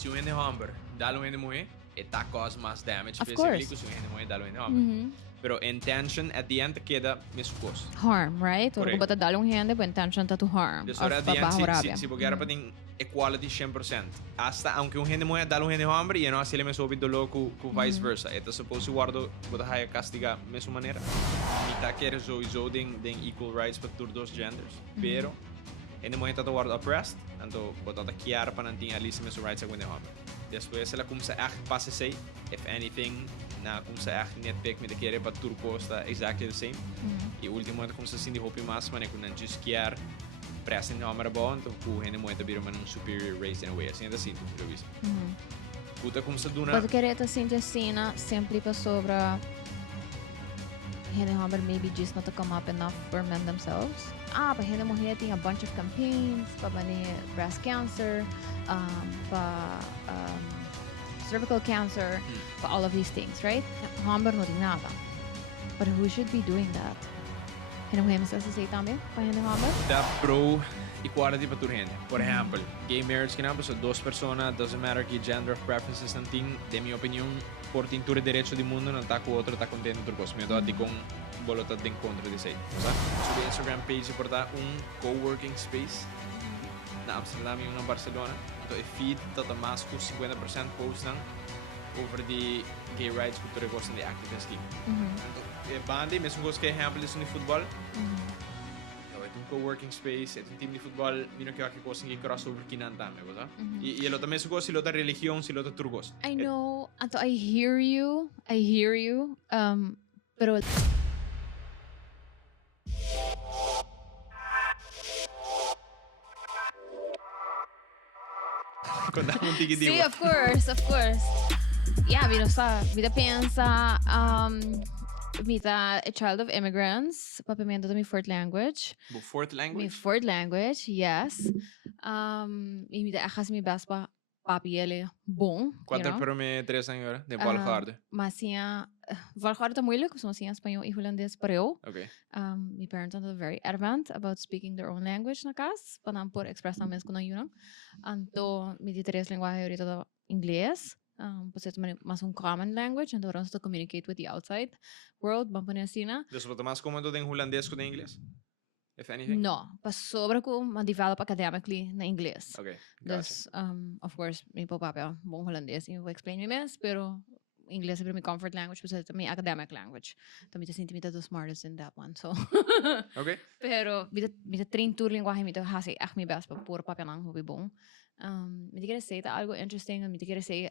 Se um hende hamber, dá um hende moe, tá cause mais damage Of basically, course. se um hende moe, dá um hende hamber. Pero intention at the end queda mesmo coisa. Harm, right? Or kung Correct. bata dalong hindi, po intention ta to harm. Dus Of at the end, babahurabia. si bogar para tem equality 100%. Hasta, aunque um hende moe, dá um hende hamber, e não assim ele me soube do louco com vice versa. Então, supposed to guardo, bota raia castiga mesma maneira. E tá quer sowieso den equal rights para todos os genders. Pero, hende moe tá guardo oppressed, então bota tá kiara para nanting ali se mesmo rights a hende hamber. Depois ela começa a passe sei, if anything, na começa a netpick met de keren para turcosta exactly the same. E o último ano começa assim de hopi mas, mas quando just kiar pressa em hammer bom, então o hende moe tá biro man um superior race in a way, assim assim, eu vi. Puta começa a duna. But quereta Cynthia Sina sempre pa sobra hindi hammer maybe just not to come up enough for men themselves. Pa hindi mo hitting a bunch of campaigns, pa bani breast cancer, cervical cancer, pa all of these things, right? Hammer no din nada. But who should be doing that? Hindi mo himas sa también pa hindi hammer? Da pro equality para tur gente. Por ejemplo, gay marriage que não, so dos personas, doesn't matter que gender of preferences não tem, de minha opinião, por tintura direito do mundo, não tá com o outro, tá contente com outro coisa. Me dá de com bolota de encontro de sei. Sobre Instagram page por dar coworking space na Amsterdam e na Barcelona. Então, é feed tot mais com 50% postam over the gay rights cultura gostam de activists aqui. Então, é bande, mesmo gosto que é exemplo disso no futebol. Co-working space, é um time de futebol, mino que aqui conseguir crossover que não tá, me gosta. E ele também se gosta, se outra religião, se outra turgos. I know, Anto, I hear you, pero Quando dá um tigre de sí, of course. Yeah, vida pensa, mita a child of immigrants, papamiento to mi fourth language. fourth language? Mi fourth language, yes. Y mita akas mi baspa papi ele bom. Quatro pero me 3 anos agora, de Valgaarde. Mas tinha, Valgaarde tá moeilijk, so tinha espanhol e holandês para eu. Okay. My parents are very adamant about speaking their own language na casa, para por express na mes ko na yun. Anto, mi di tres lenguaje ahorita do inglês. Pues it's mas un common language, and to communicate with the outside world, vamos poner assim, né? Dus wat mais comando em holandês que em inglês? If anything? No, pas sobra ko ma-develop academically na inglês. Okay, gotcha. Dus, of course, mi papá bom holandês, e eu vou explain mi mes, pero inglês é my comfort language, pues it's my academic language. Também te sinto the smartest in that one, so. Okay. Pero, mita train tour linguaje, mita hasi echt mi best, pa puro papel lang, hobi bom. Mita querer say ta algo interesting, mita querer say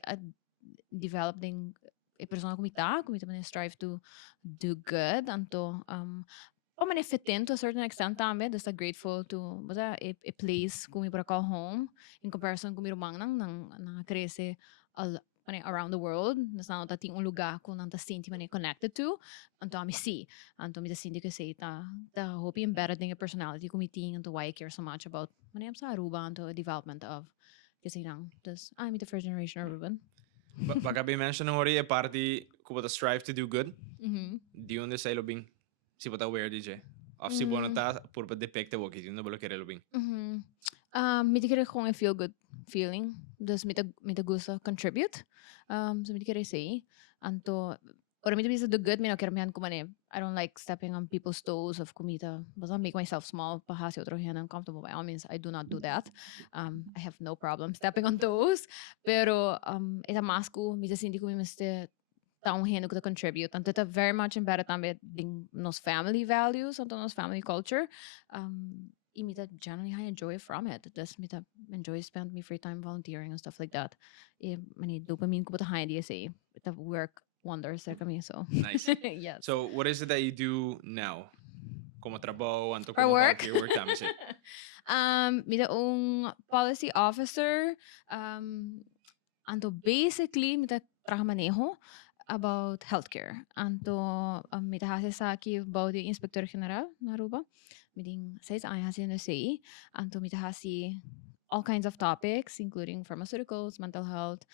develop ding a persona kumita man strive to do good, anto man fit in to a certain extent tambe, just grateful to a place kumi para call home in comparison kumi rumang nang krese around the world, nas na tating un lugar kung nang tasinti man connected to, anto ami see, anto mi tasinti kasi ta hope embedded ding a personality kumiting anto why I care so much about man sa Aruba anto development of kasi nang tas I'm the first generation Aruban. Baka be mention hori e party ko strive to do good. Di onde sai lo bing. Si bota aware DJ. Of si bona ta por pa depekte wo kiti no bolo kere lo bing. Mita kere kung a feel good feeling. Dus mita gusto contribute. So mita kere say anto or mita bisa do good mina kermihan ko man I don't like stepping on people's toes of kumita. Basta make myself small pahasi otro hiyan uncomfortable. By all means, I do not do that. I have no problem stepping on toes. Pero ita masku mita sindi ko miste taong hiyan ko to contribute. Anto ita very much embedded tambe ding nos family values, anto nos family culture. Mita generally I enjoy from it. Just mita enjoy spend me free time volunteering and stuff like that. Mani dopamine ko pa tahayan diya say. Ita work wonders cerca mí, so. Nice. Yes. So, what is it that you do now? Como trabajo, anto For como work? your work time, is it? Mita policy officer. Anto basically, mita trabajo about healthcare. Anto mita hase sa aki about the Inspector General na Aruba. Miting says ay hase no say. Anto mita hase all kinds of topics, including pharmaceuticals, mental health,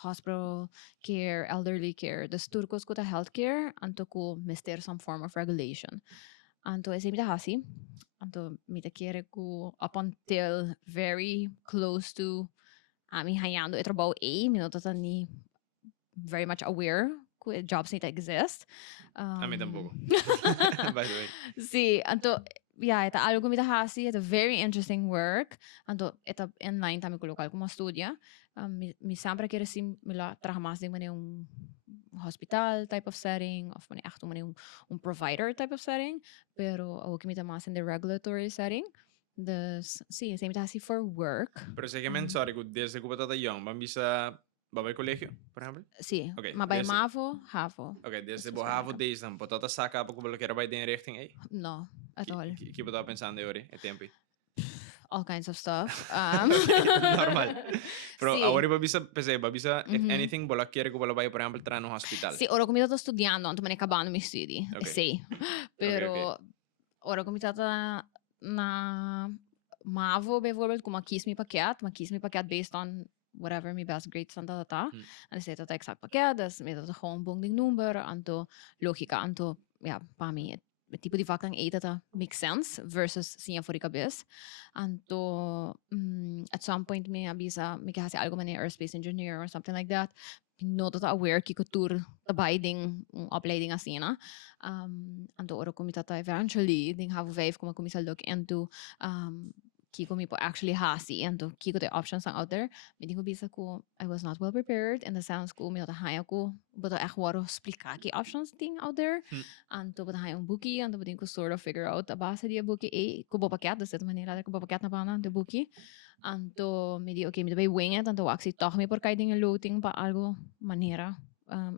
hospital care, elderly care. The turcos ko ta healthcare, anto ko mister some form of regulation. Anto ese mita hasi, anto mita kere ko up until very close to ami hayando itrabaho mi nota ni very much aware que jobs nita exist. A mí tampoco. By the way. Sí, anto ita algo mita hasi, ita very interesting work. Anto ita online tami ko lokal como estudia. Mi sempre quero sim mila trabajar de maneira hospital type of setting of maneira echt maneira provider type of setting, pero ook mita mas in the regulatory setting. Dus sí, essa mita hasi for work. Pero sé que sorry, desde que batata young, van bisa babay colegio, por ejemplo? Sí, Okay, maar bij desde- MAVO, HAVO. Okay, desde Eso bo es havo verdad. days dan, batata saca pa ko kera bay din richting ay. No, at all. Que batata pensando ori, e tempi. All kinds of stuff. Normal. Pero Sí. ahora babisa pese babisa if Mhm. anything bola quiere ko bola bay por ejemplo tra no hospital. Sì, ora come sto studiando, anto me ne acabando mi studi. Ok. Sì. Pero ok. ora come na MAVO bijvoorbeeld, kom maar kies mi pakket based on whatever mi best grades dan dat. Hmm. En zit dat exact pakket, dus met dat gewoon bonding number, anto logica, anto ja, pa mi het type die vakang eten dat makes sense versus siya for ikabis. Anto at some point mi abisa mi kasi algo man aerospace engineer or something like that. No dat aware ki kultuur tabay ding opleiding asina. Anto oro kumitata eventually ding have 5 kuma kumisa look into kiko mi po actually hasi anto kiko the options ang out there. Medyo ko bisa ko I was not well prepared in the sense ko mi haya ko but echt waro explicar ki options ding out there. Anto but haya un buki anto but ko sort of figure out a base dia buki ko bopaket dus het manera ko bopaket na bana de buki. Anto me di okay me bay wing it anto waxi toch me por kai ding loading pa algo manera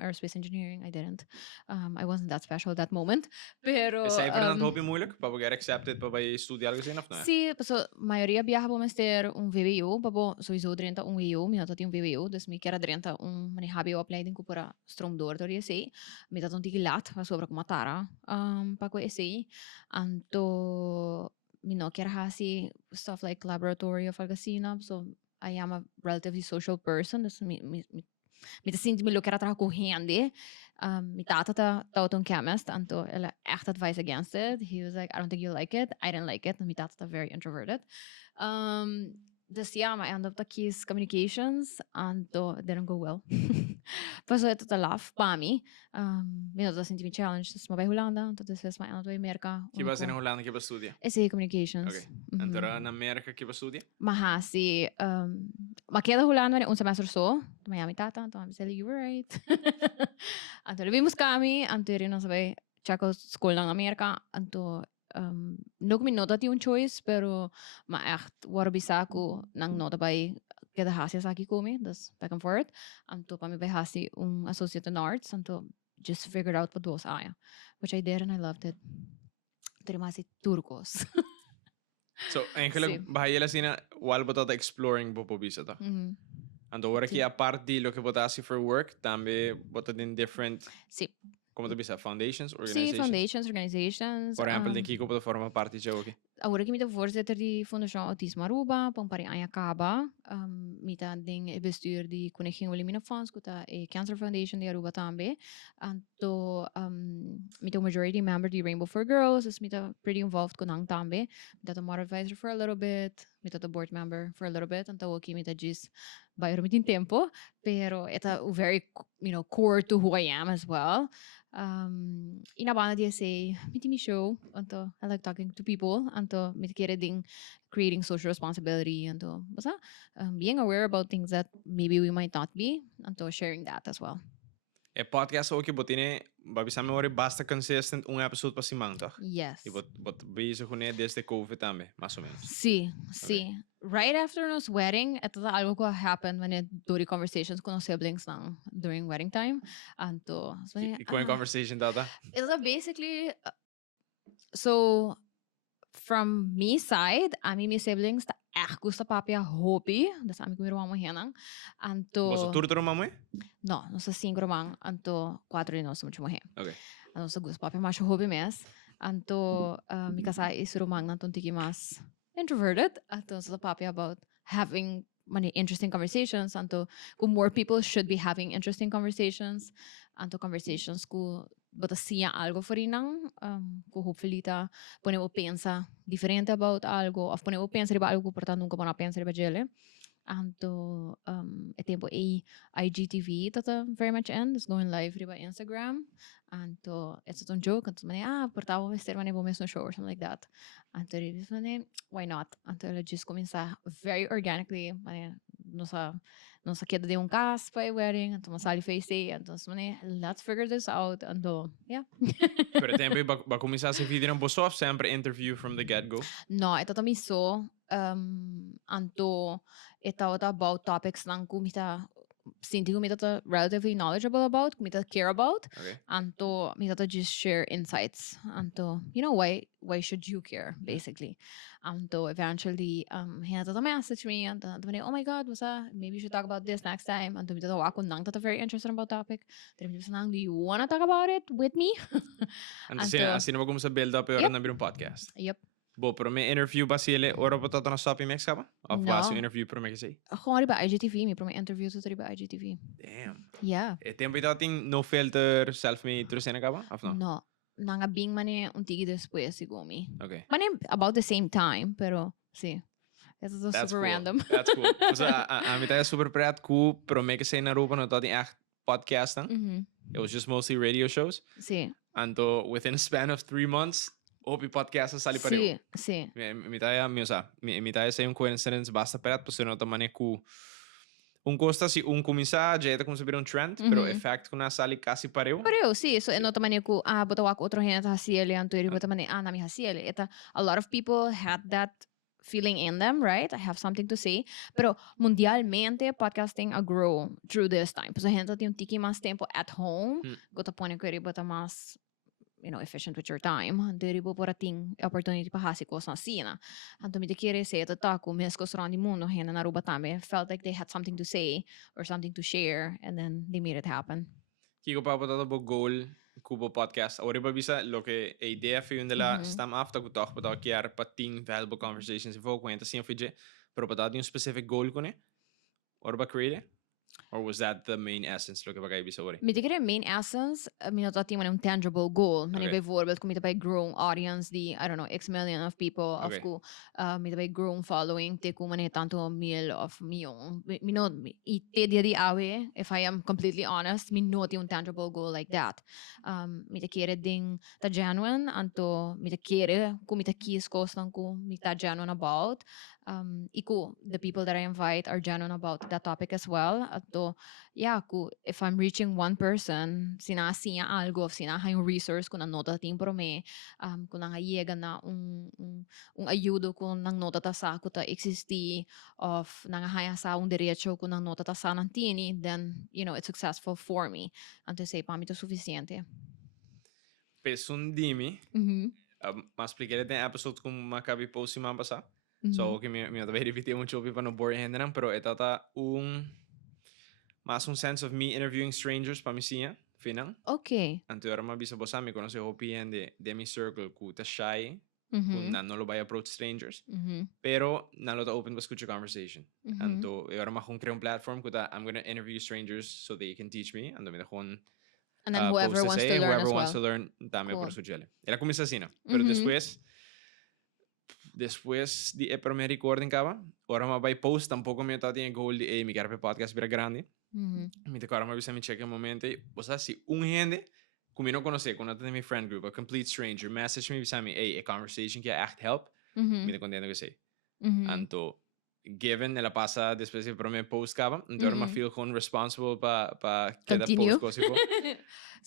aerospace engineering I didn't I wasn't that special that moment pero Is even aan het hoopje moeilijk? Papa get accepted, papa je studie algo zien of nee? sí so maioria viaja por ter VWO pabo sowieso drenta VWO mi had VWO dus mi kera drenta mani HBO opleiding ko para stroomdoor door je sei mi dat tiki lat was sobre como tara pa ko sei anto mi no kera hasi stuff like laboratory of algo assim so I am a relatively social person dus mi sinti mi lo kera tra correndo mi tata ta chemist anto ela echt advice against it he was like I don't think you like it I didn't like it mi tata very introverted dus ja maar I end up to kies communications anto it didn't go well pas ito ta laf pa mi mi no sinti mi challenge dus mabay Holanda anto dus is my ano Amerika Que vas in Holanda que vas studie? SA communications Okay. En dan na Amerika que vas studie? Mahasi makeda Holanda un semester so Miami tata anto I'm telling you were right anto vimos kami anto rin na sabay Chaco school ng Amerika anto no kami nota ti un choice pero ma echt warbisa ko nang nota bay keda hasi sa kumi das back and forth anto pa mi bay hasi un associate in arts anto just figured out pa dos aya which I did and I loved it Terimasi turcos So, eigenlijk Sí. bij jullie zien wel wat dat exploring bopo bisa ta. En dan hoor ik Sí. je apart die lo que botasie for work, también botat in different, Sí. como te bisa, foundations, Sí, organizations. foundations, organizations. Por ejemplo, denk ik op de vorm parte jou ook. Agora que me dá voorzitter die Fundação Autismo Aruba, Pampari Anhacaba, mita ding bestuur die Koningin Wilhelmina Fonds, kuta Cancer Foundation de Aruba também. Anto mita majority member die Rainbow for Girls, is mita pretty involved kunang também. Mita the mod advisor for a little bit, mita the board member for a little bit, anto aqui mita gis bayro mitin tempo, pero eta very core to who I am as well. Inabana dia say miti mi show anto I like talking to people anto miti kere ding creating social responsibility anto basta being aware about things that maybe we might not be anto sharing that as well. E podcast ook je botine, babi samen hoor basta consistent un episode pas simang toch? Yes. Je bot bezig gewoon desde COVID tambe, más o menos. Sí, sí. Right after nos wedding, ito na algo ko happen when it during conversations con siblings lang during wedding time. Anto, so, Ik kon een conversation data. it's basically so from me side, ami mi siblings ta echt gusto papia hobby, das ami kumiro mo henang. Anto Was het toer mamãe? no, no sa 5 romang anto 4 de nós mucho mohe. Okay. Ano sa gusto papia mas hobby mes. Anto mi kasai is romang nanton tiki mas introverted. Anto sa papia about having many interesting conversations. Anto kung more people should be having interesting conversations. Anto conversations ku bota siya algo farinang ko hopefully ta pone o pensa diferente about algo of pone o pensa riba algo porta nunca pone pensa riba gele Anto e tempo IGTV tata very much end. It's going live riba Instagram. Anto it's a joke. Anto mane portavo vester mane bo mesmo show or something like that. Anto ribis mane why not? Anto ela just começa very organically mane não sa queda de cast para wedding. Anto masali face day. Anto mane let's figure this out. Anto yeah. Per tempo ba começar a se vídeo não boa sempre interview from the get go. No, ito tami so anto ito about topics lang kumita sinti kumita relatively knowledgeable about, kumita care about. Okay. Anto mita just share insights. Anto why should you care basically? Anto eventually hinata to message me and oh my god, maybe you should talk about this next time. Anto mita ako nang tata very interested about topic. Then mita nang, do you wanna talk about it with me? Anto assim não vamos a build up e ora na bir podcast. Yep. Bo, pero may interview ba sila ora pa tato na Stopping Mix ka ba? Of No. was interview pero may kasi? Gewoon riba IGTV, mi pro interview to riba IGTV. Damn. Yeah. E tempo ito ating no filter self-made trusena ka ba? Of no? No. Nanga bing mane un tigi después sigumi. Okay. Mane about the same time, pero sí. Eso is That's super cool. random. That's cool. Dus a mita super pret cool, pero may kasi na rupa no to ating echt podcasting. Mhm. It was just mostly radio shows. Sí. Anto within a span of 3 months, hopi podcast sali pa rin. Sí. Mitaya sa yung coincidence basta peret po sino tamane ku costa si começar já como saber trend, pero effect na sali kasi pareu. Pero sí, so eno tamane ku botawak otro gente hasiele anto iri botamane nami hasiele. Eta a lot of people had that feeling in them, right? I have something to say. Pero mundialmente podcasting a grow through this time. Pues a gente tem um tiki mais tempo at home, gota pone ko iri bota mais efficient with your time. Anto iri bo por ating opportunity pa hasi ko sa sina. Anto mi te quiere say at taku mes ko surround the mundo hena na ruba tame. Felt like they had something to say or something to share and then they made it happen. Kiko pa po bo goal Kubo podcast. Ori ba bisa lo que a idea fi un de la stam after ku toch pa kiar pa ting valuable conversations in folk kwenta sin fije. Pero pa un specific goal ko ne. Or ba create? Or was that the main essence? Lo que ba kayo bisa ori? Mi tycker det main essence, mina to tingman un tangible goal. Men Okay. bijvoorbeeld kom je bij growing audience die, I don't know, x million of people Okay. of ku mi bij growing following te ku man tanto mil of million. Mi no I te di awe if I am completely honest, mi no ti un tangible goal like that. Mi te kere ding ta genuine anto mi te kere ku mi te kies kostan ku mi ta genuine about. Iku, the people that I invite are genuine about that topic as well. Ato, yeah, if I'm reaching one person, sinasiya algo, sinaha yung resource kung nota ting pro me, kung nangayega na ayudo kung nang nota ta sa ko ta existi, of nangahaya sa un derecho kung nang nota ta sa nantini, then, it's successful for me. Anto say, pamito suficiente. Pesundimi, mas expliquei tem episode kung makabi post si mambasa. So, okay, mi tava repetir muito para no boring hand não, pero etata mas sense of me interviewing strangers para mim final. Okay. Anto era mabisa bosa me conoce hopi de mi circle ku ta shy, ku na no lo vai approach strangers. Pero na lo ta open para escuchar conversation. Anto era ma gewoon crear un platform ku ta I'm going to interview strangers so they can teach me. Anto me gewoon And then whoever wants to learn whoever as well. wants to learn dame por sugele. Era começa assim, não? Pero después de primer recording kaba, ora ma by post tampoco me tá tinha goal de mi quero podcast bira grande. Me te cara ma bisa me check un momento, o sea, si un gente como no conoce, con otra de mi friend group, a complete stranger, message me bisa me, a conversation que echt help, me te contento que sei. Anto given la pasa después de primer post kaba, entonces ma feel gewoon responsible pa cada post cosico.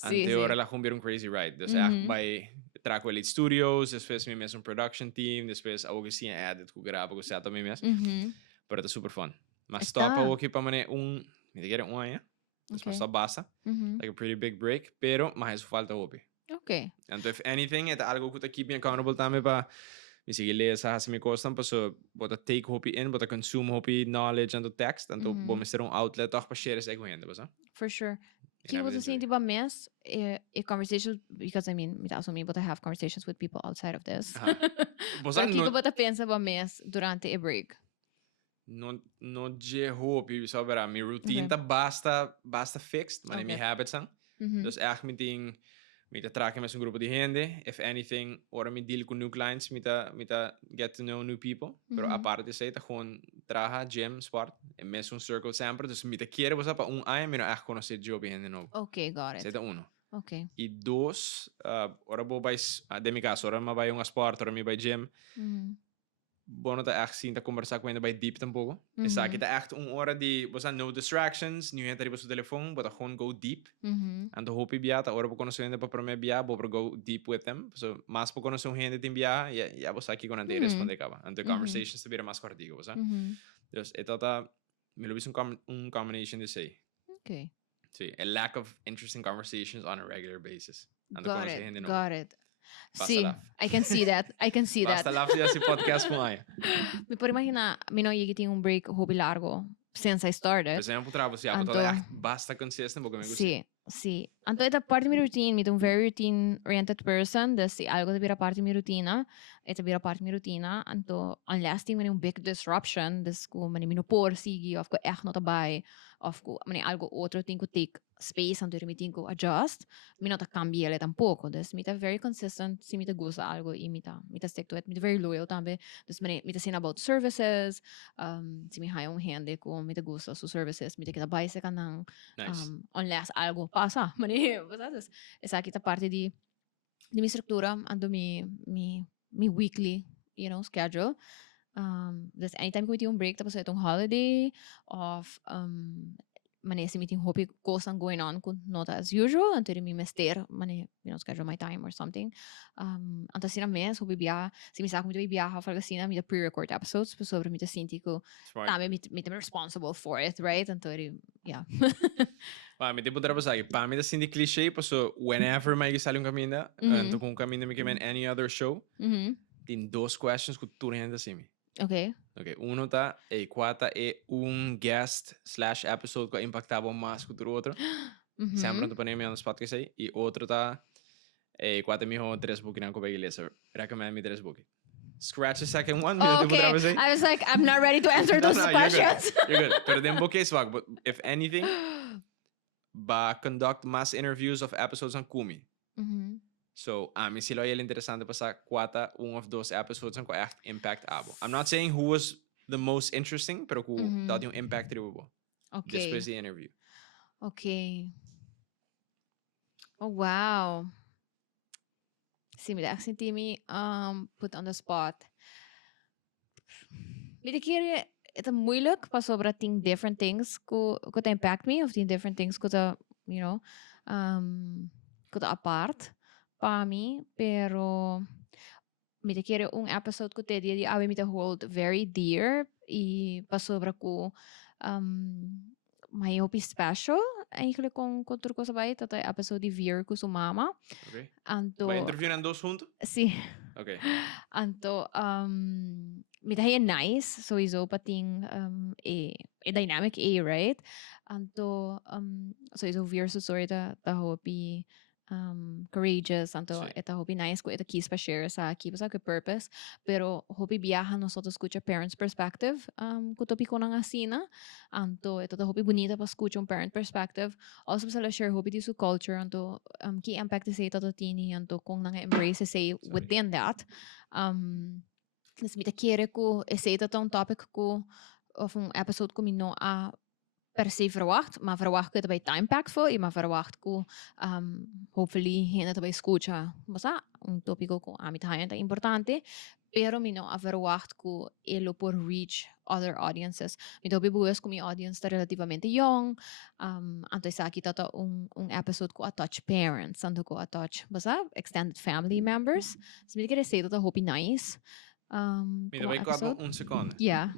Ante ora la gewoon weer un crazy ride. Dus echt by track Elite Studios, después me mes un production team, después ook eens zien edit ku grabo ku set me mes. Pero это super fun. Mas stop ook pa mane me te un año. Dus mas stop basta. Like a pretty big break, pero mas falta hopi. Okay. And if anything, это algo que te keep me accountable también pa mi sige lesa hasi mi kostan pa so bota take hopi in, bota consume hopi knowledge and the text, and to bo me ser un outlet toch pa share is ego hende, basa? For sure. Kiko was saying about mess a conversation because I mean, it also me, but I have conversations with people outside of this. Bosa Kiko bota pensa about mess durante a break. No je hopi so vera mi routine ta basta fixed, maar mi habits aan. Dus echt meting met traken met een groep die hende. If anything, ora mi deal con new clients, met get to know new people. Pero aparte de dat gewoon traja gym sport e mesmo circle sempre, dus me te querer você para ano, me não é conhecer job gente novo. Okay, got it. Esse é um. Okay. E dois, ora vou vai, de minha casa, ora me vai sport, ora me vai gym, bom tá echt zien, tá conversar com ele vai deep tampoco. Essa aqui tá echt hora de, você no distractions, não entra no telefone, but gewoon go deep. And the hope bia, tá ora vou conhecer ainda para mim bia, vou go deep with them. So, mas para conhecer gente tem bia, já você aqui quando ele responder acaba. And the conversations te vira mais cortigo, você. Dus ito tá, me lo visto combination de sei. Okay. Sí, a lack of interesting conversations on a regular basis. And Got conhecer gente it. não. Got it. Basta See, laugh. I can see that. I can see that. Basta laugh esse podcast com aí. Me pode imaginar, me não ia ter um break hobby largo since I started. Por exemplo, travo se a basta consistent, porque me gusta. Sí, sí. Então, esta parte da minha routine, me um very routine-oriented person, dus se algo devia parte da minha rotina, esta vira parte da minha rotina. Então, unless tem um big disruption, dus ko me não por seguir, of ko echt not bij, of ko me algo outro tem que take space, então me tem que adjust, me não tá cambiar tampouco. Dus me tá very consistent, se me tá gosta algo e me tá stick to it, me tá very loyal também. Dus me tá saying about services, se me hire hand ko me tá gosta su services, me tá kita buy sa kanang Nice. Unless algo pasa, ¿sabes? Esa aquí parte de mi estructura, ando mi weekly, schedule. Dus anytime ko yung break, tapos itong holiday, of, si meeting hobby goes on going on, kung not as usual, until mi mester, schedule my time or something. Anto sina mes, hobby biya, si misa kung biya, falga sina, mi pre-record episodes, pero sobre mi sinti ko, tama, mi responsible for it, right? Until, yeah. Me tipo trabalho sabe, para mim assim de clichê, porque whenever me sale caminho, então com caminho me queimem any other show, tem dois questions que tu ainda assim. Okay. Uno tá, quatro é guest / episode que impactava mais que o outro. Sempre não ponemos no spot que sei. E outro tá, quatro me ho 3 books na copa igreja. Recommend me 3 books. Scratch the second one. Oh, okay. I was like, I'm not ready to answer those questions. You're good. Pero den book is wag. But if anything, ba conduct mass interviews of episodes on Kumi. So, me silo ele interessante para quata of those episodes ang ko echt impact abo. I'm not saying who was the most interesting, pero ko dat yung impact ribo. Okay. Después the interview. Okay. Oh, wow. See, me senti me put on the spot. Lite keer het is moeilijk pas sobre ting different things could impact me of ting different things could could apart para mim, pero me te quiero episode que te di awe me te hold very dear e pa sobra ko may hopi special eigenlijk con truco sabay tata episode di Veer ko sumama. Okay. Anto Ba interview nan dos juntos? Sí. Okay. Anto me te nice sowieso pating a dynamic right? Anto sowieso Veer so sorry ta hopi courageous, anto ita hopi nice ko ita kis pa share sa ki sa purpose, pero hopi biyahan nosotros escucha parents perspective ko topi ko nang asina, anto ito ta hopi bonita pa escucha un parent perspective, also sa la share hopi di su culture, anto ki impact sa ito tini, anto kung nang embrace say within that, nas mita kiere ko sa ito tong topic ko of un episode ko mino per se verwacht, maar verwacht ko ito by time impactful, maar verwacht ko hopefully hindi ito by escucha. Basta, un topiko ko amit hayan ta importante, pero mino verwacht ko ilo por reach other audiences. Mito bibuhos ko mi audience ta relativamente young, anto isa kita to un episode ko touch parents, anto ko touch basta extended family members. So mito kaya say ito hopi nice. Mito by ko un segundo. Yeah.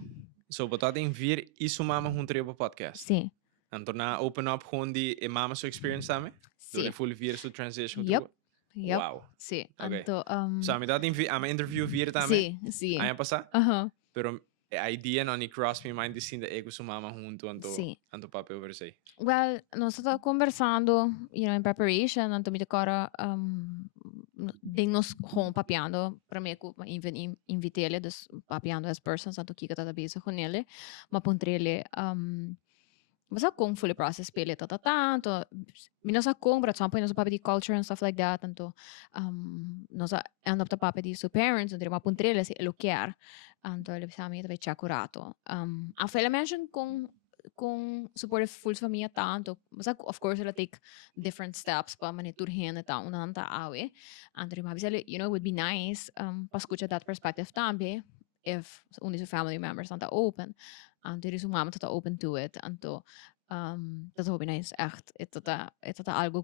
So, botado em vir isso mama junto ao podcast. Sim. Então, na open up gewoon die mama so experience também. Sim. Do full vir so transition. Yep. Wow. Sim. Okay. Anto, so, me dat in interview vir também. Sim. Aí passar. Pero a idea não cross me mind de sim da ego so mama junto anto papel over say. Well, nós estamos conversando, in preparation, anto me decora ding nos gewoon papiando, para mim ko even invitele dus papiando as persons anto kika tata bezig con ele, ma puntrele basta kung fully processed pili tanto minasa kung but at some point no sa papadi culture and stuff like that tanto no sa end up the papadi so parents hindi mapuntrele si eloquear anto le bisami tabi curato a fela mention kung supportive full sa familya tanto basta of course ila take different steps pa maniturhin na taon na taawe anto rin mabisali it would be nice paskucha that perspective tambe if only so family members anta open anto rin sumama tata open to it anto dat hoop ik nice echt het algo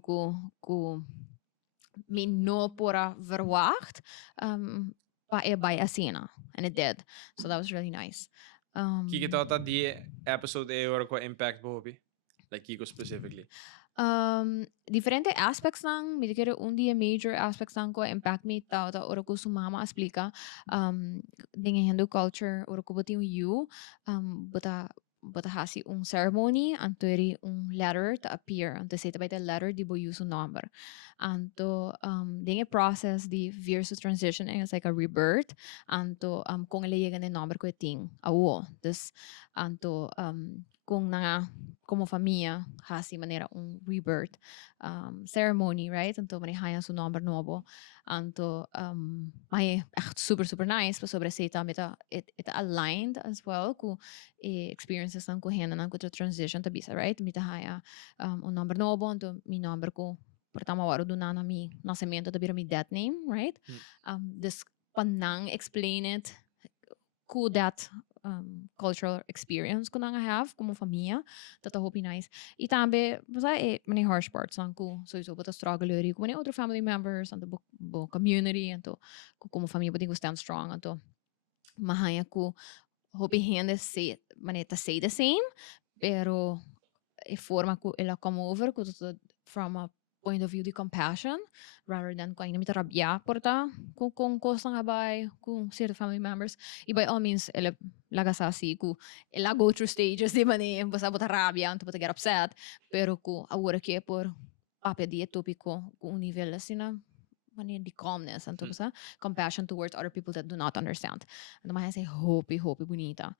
ku min no pora verwacht pa e bij a cena and it did so that was really nice Kiki tota die episode ora ko impact bobi. Like Kiko specifically. Diferente aspects lang, mi kere undi major aspects lang ko impact me ta ora ko sumama explica dinge Hindu culture ora ko bati you bata hasi ceremony antori letter to appear ante say by the letter di bo use number anto dinge process di versus transition and it's like a rebirth anto kung ilayegan ng number ko ting awo dus anto kung nga como familia hasi manera rebirth ceremony right anto manihaya su number novo anto may echt super nice pa sobre seta meta it aligned as well ku experiences ng kuhena ng kuto transition to bisa right mita haya number novo anto mi number ko pertama waro duna na mi nascimento tabira mi that name right this panang explain it ku that cultural experience ko na nga have como família tata hope nice e tambe basta many harsh parts lang ko so bata struggle eri ko many other family members and the community anto ko como família pati ko stand strong anto mahaya ko hope hende say maneta say the same pero e forma ko ela come over ko from a point of view de compassion rather than ko ainda rabia porta kung kosang abay kung certain family members e by all means ela lagasasi ku ela go through stages di mani basta bota rabia anto bota get upset pero ku agora que por pape di tópico ku un nivel asina mani di calmness anto basta compassion towards other people that do not understand and my say hope bonita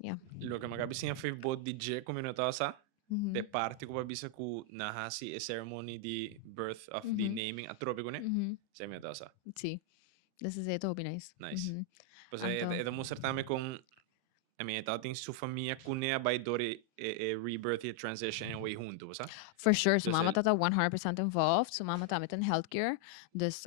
yeah Lo que magabi siya foi bod DJ communitasa. Pe parte ko bisa ku nahasi a ceremony di birth of the naming at trope ko ne. Siya mi tasa. Sí. This is it, hope nice. Nice. Pues ito mo certame kung I mean, ito ating su familia kunea by dori rebirth e transition away junto, sa? For sure. So mama tata 100% involved. So mama tata in healthcare. This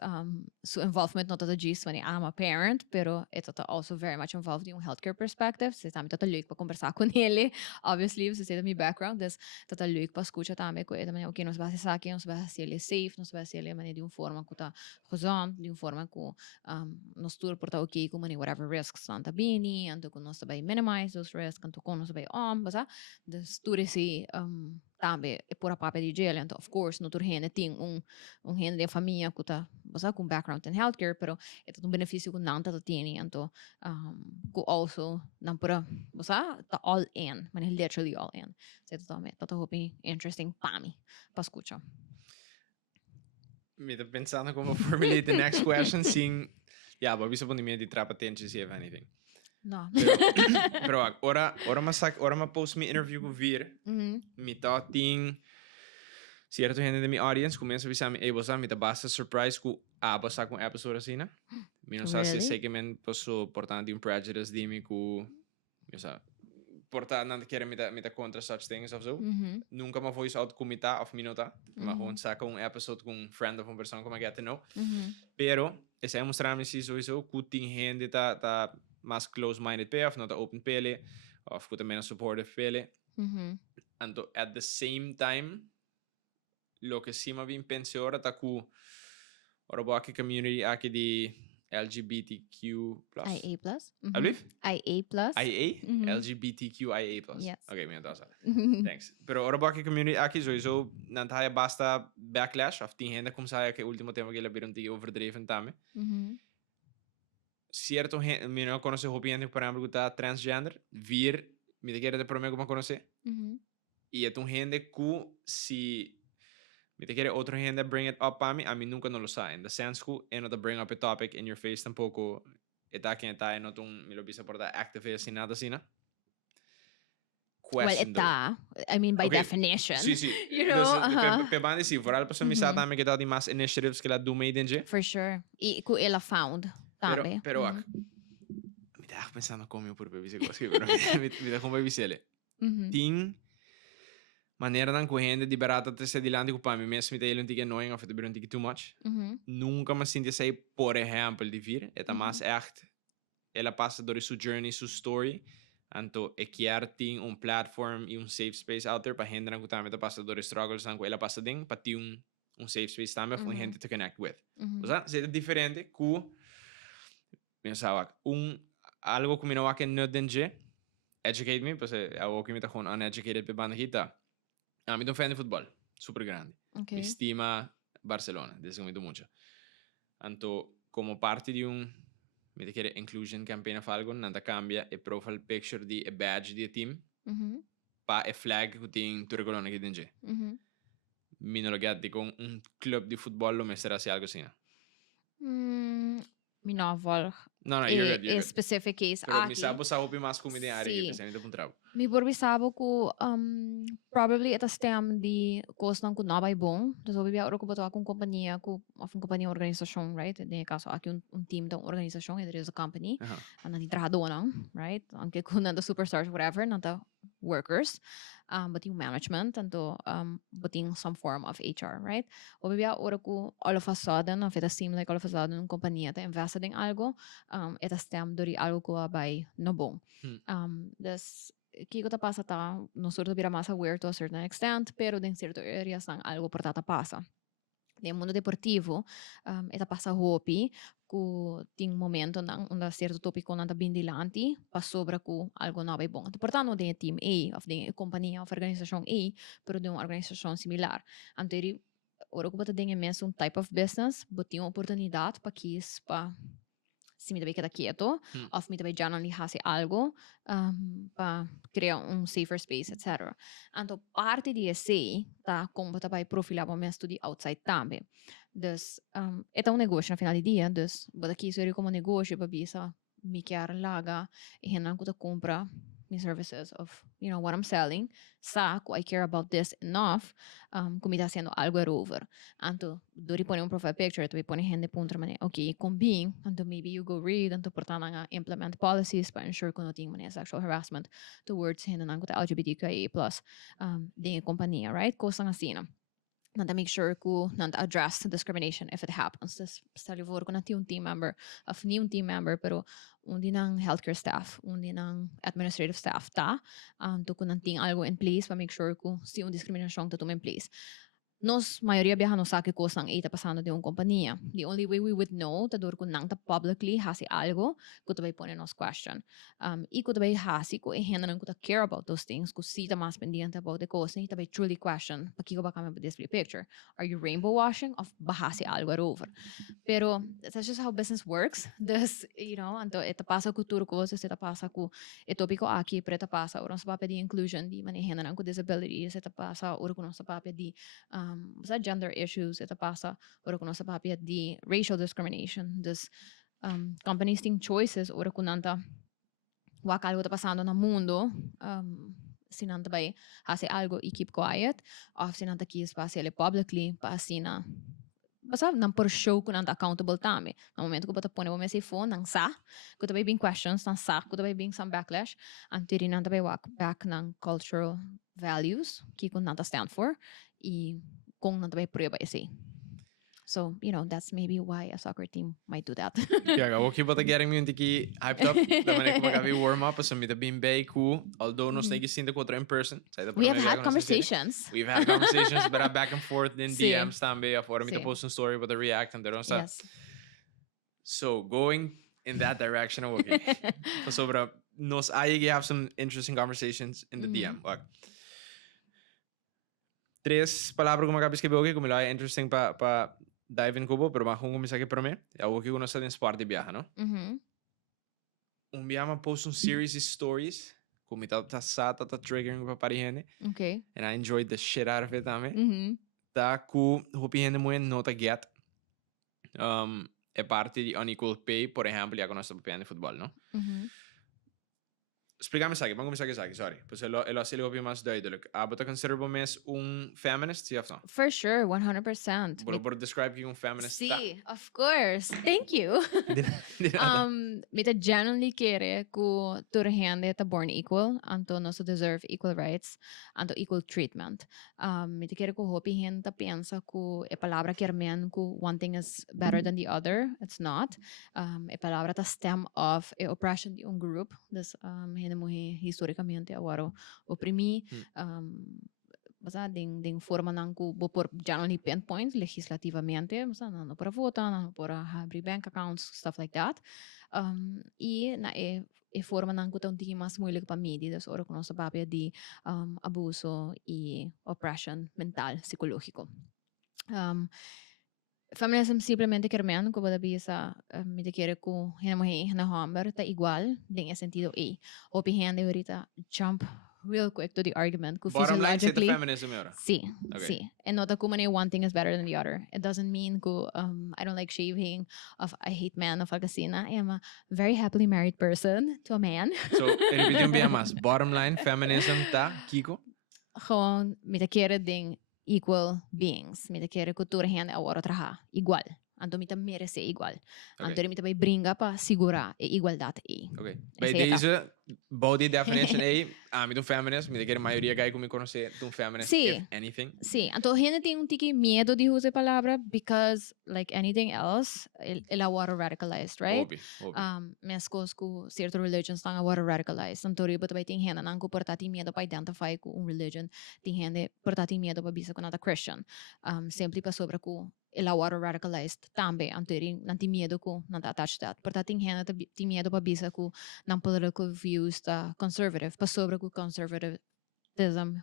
so involvement not tata G's when I'm a parent, pero ito tata also very much involved in healthcare perspective. So tami tata leuk pa conversar con ele. Obviously, so say my background, this tata leuk pa escucha tami ko ito man okay, nos base sa akin, nos base se ele safe, nos base se ele man de forma ko ta gezond, de forma ko nos tur porta okay ko man whatever risks anta bini, anto ko nos sabay minimize those risks, anto ko nos sabay basa the studie tambe e pura papa di gel and of course no turhene ting hene de família kuta basa com background in healthcare pero ito um benefício com nanta ta tini anto ko also nan pura basa ta all in man literally all in so ito tame tata hopi interesting pami pa escucha me pensando como formulate the next question seeing yeah but bisa pun di trap attention see if anything. No. Pero ora ma post mi interview ko vir. Mi ting cierto gente de mi audience comienza a avisar mi bosa mi basta surprise ku basta com episode assim, né? Mi não sabe se segment posso portar de prejudice de mi ku mi sa portar não querer mi contra such things of so. Nunca ma voice out comita of minuta, ma gewoon saca episode com friend of uma pessoa como get to know. Pero esse é mostrar me se sowieso ku ting gente ta mas close-minded pe of not open pele of ku também supportive pele and at the same time lo que sim avim pense ora ta ku ora bo aqui community aqui de LGBTQ+. IA+. Alif? IA+. IA? LGBTQIA+. Yes. Okay, minha tasa. Thanks. Pero ora bo aqui community aqui sowieso nantaya basta backlash of ting gente como saia que último tema que ele viram tige overdreven tame. Cierto gente, me não conhece o gente, por exemplo, que está transgender, vir, me te quer de prometer como conhecer. E é gente que se me te quer outra gente bring it up a mim nunca não lo sabe. In the sense que é not to bring up a topic in your face tampoco, é tá quem tá, é not me lo bisa por dar activist assim nada assim, né? Well, question though. ita. I mean, by Okay. definition. Sì, sì. You know? Pe bande sì, vooral per mi sa tame che dati mas initiatives che la do mee denje. For sure. Ku ela found. Tambe. Pero ak. Mi da pensando come pur pe vise cose, pero mi da come visele. Ting maneira dan correndo de barata até se dilante com mi mesmo me tem um tique annoying of it bir um tique too much. Nunca me sinti sei por exemplo de vir, é mais echt ela passa door su journey, su story. Anto ekiar ting un platform e un safe space out there para gente que também passa door struggles dan ela passa ding para ti un safe space também for gente to connect with. O sea, é diferente que pensava algo que me não que não denje educate me, pues algo que me tá gewoon uneducated pe banda kita. Me tô fan de futebol, super grande. Okay. Me estima Barcelona, desde muito mucho. Anto como parte de me te quiere inclusion campaign of algo, nanta cambia e profile picture di e badge di team, pa e flag que tem turcolona que denje. Mi non lo gatti con un club di futbol lo messerà se algo assim. Mi novel. No, you're good, you're good. Specific case. Pero mi sabo sa hopi mas comediare che pensamento puntravo. Mi borbi sabo ko probably ita stem di cost ng kunabay bong. So bibia oro ko bato akong kompanya ko of kompanya organisasyon, right?ในcaso aki un team da organisasyon, it is a company. Nang trabajador nang, right? Anke kun nanda superstars whatever, nanda workers. But yung management anto but in some form of HR, right? O bibia oro ko all of a sudden, of it seem like all of a sudden kompanya ta invested in algo, ita stem dori algo ko by no bong. Das Kiko ta pasa ta, nosotros bira más aware to a certain extent, pero en ciertas areas ng algo por tata pasa. No mundo deportivo, ita pasa hopi, ku ting momento ng un certo topico nanta bindilanti, pa sobra ku algo na bom. Portanto, de team A, of de companhia, of organização A, pero de uma organização similar. Anteri, ora ko bata dinge mes un type of business, botinho oportunidade pa kis, pa se me também queda quieto, of me também já não lhe hace algo, para criar um safer space, etc. Então, parte de esse, tá, como também profilar o meu estudo outside também. Dus, é um negócio, no final do dia, dus, bota aqui, se eu como negócio, para bisa, me quer laga, e renan que compra me services of, you know, what I'm selling, saco, I care about this enough, como está sendo algo erover. Anto, dori pone un profile picture, tu pone gente punto mane, okay, combine, anto maybe you go read, anto portana nga implement policies para ensure que não tem mane sexual harassment towards gente nang kuta LGBTQIA+, de companhia, right? Coisa assim, nanta make sure ku nanta address discrimination if it happens. Dus stel je voor, kun un team member, of niet un team member, pero undi ng healthcare staff, undi ng administrative staff ta, to kun nanting algo in place para make sure ku si un discrimination tatum in place. Nos maioria biyahan no sa que coisa ang está passando de uma companhia. The only way we would know, tador kung nang ta publicly hasi algo, kung tabay pone nos question. E kung tabay hasi, kung ihena nang kuta care about those things, kung si ta mas pendiente about the coisa, tabay truly question, pakiko ba kami ba display picture? Are you rainbow washing? Of bahasi algo over? Pero, that's just how business works. This, you know, anto, ita pasa kultura ko, ita pasa ko, ito piko aki, pero ita pasa, oron sa papel di inclusion, di manihena nang ko disabilities, ita pasa, oron ko sa papel di, sa gender issues, ito pasa, ora kuno sa papia di racial discrimination. Dus, companies ting choices, ora kunanta, waka algo ta pasando na mundo, sinanta bay, hase algo i keep quiet, of sinanta kis pa sele publicly, pa sina, basta nang por show ko nanta accountable tami. Na momento ko bata pone mo mesi phone nang sa, ko tabay being questions, nang sa, ko tabay being some backlash, antiri nanta bay walk back ng cultural values, ki ko nanta stand for, i kung nanta bay prueba isi. So, you know, that's maybe why a soccer team might do that. Kijk, ook je wat ik jaren een tikkie hyped up. Dan ben ik weer warm up. Dus met de BNB cool. Although nog steeds in de quarter in person. We have had conversations. We've had conversations, but back and forth in Sí. DMs también. Of met de post een story, with a react and don't stop. Yes. So going in that direction, okay. Dus over nos you have some interesting conversations in the DM. Like, 3 palavras que me acabas de escrever, como lá é interesting para dive in cubo, pero más como me saque para mí. Algo que uno está en sport de viaje, ¿no? Un viaje me post un series of stories, como está sata, está triggering para parihene. Okay. And I enjoyed the shit out of it también. Tá ku hopi gente muy nota get. É parte de unequal pay, por ejemplo, ya con nuestro papel de fútbol, ¿no? Explícame Saki, vamos a comenzar Saki, sorry. Pues lo hace algo más duidelijk. But consider mes un feminist, sim of no? For sure, 100%. Por describe que un feminist está. Sí, of course. Thank you. De nada. Mita genuinely kere ku turhande ta born equal, anto no so deserve equal rights, anto equal treatment. Mita kere ku hopi hen ta piensa ku e palabra kermen ku one thing is better than the other. It's not. E palabra ta stem of e oppression di un group. Dus hen mo historicamente awaro oprimi. Basta ding forma nang ku por generally pinpoint legislativamente, basta no para votar, no para abrir bank accounts, stuff like that. E na forma nang ku tão mas moeilijk para medidas ora com nossa papel de abuso e oppression mental, psicológico. Feminism simplemente kermen ko bada bisa mi te quiere ku hena na hammer ta igual ding sentido e opi hende ahorita jump real quick to the argument ku Bottom line, say the physiologically feminism, ahora. sí Okay. sí and not kumane one thing is better than the other. It doesn't mean ku I don't like shaving of I hate men of algacina. I am a very happily married person to a man. So, repite un bien más. Bottom line, feminism ta, Kiko? Gewoon mi te quiere ding equal beings. Mi te quiere cultura hende agora traha igual. Anto mi te merece igual. Anto mi te vai bringa pa segura e igualdade e. Oké. Bij deze body definition met een feminist, met een maioria guy como conocer een feminist, Sí. if anything. Sí, anto gente tem tiki miedo de usar palavra because like anything else, el agora radicalized, right? Obvio. Mescos com certo religions estão agora radicalized. Anto riba também tem gente não que portar medo para identify com religion, tem gente portar medo para bisa com nada Christian. Sempre para sobre com el agora radicalized também, anto não tem medo com nada attached that. Portar tem gente tem medo para bisa com não political views ta conservative, para sobre com conservative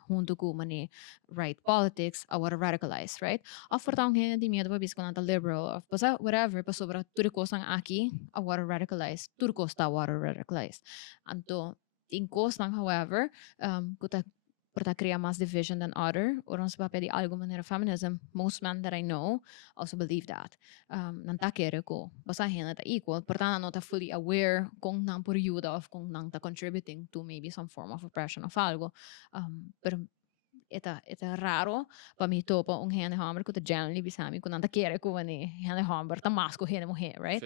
junto com mani right politics our radicalized, right? Of portang hen di medo babis con liberal of pasa whatever pa sobra turcos ang aki our radicalized turcos ta our radicalized. Anto tinkos lang however kuta porta crea mas division than other or ons papel di algo manera feminism most men that I know also believe that nanta kere ko basta hen ta equal porta not fully aware kung nang por ayuda of kung nang ta contributing to maybe some form of oppression of algo pero eta raro pa mi topa un hene hammer ko ta generally bisami ko nanta kere ko ani hene hammer ta mas ko hene mo he right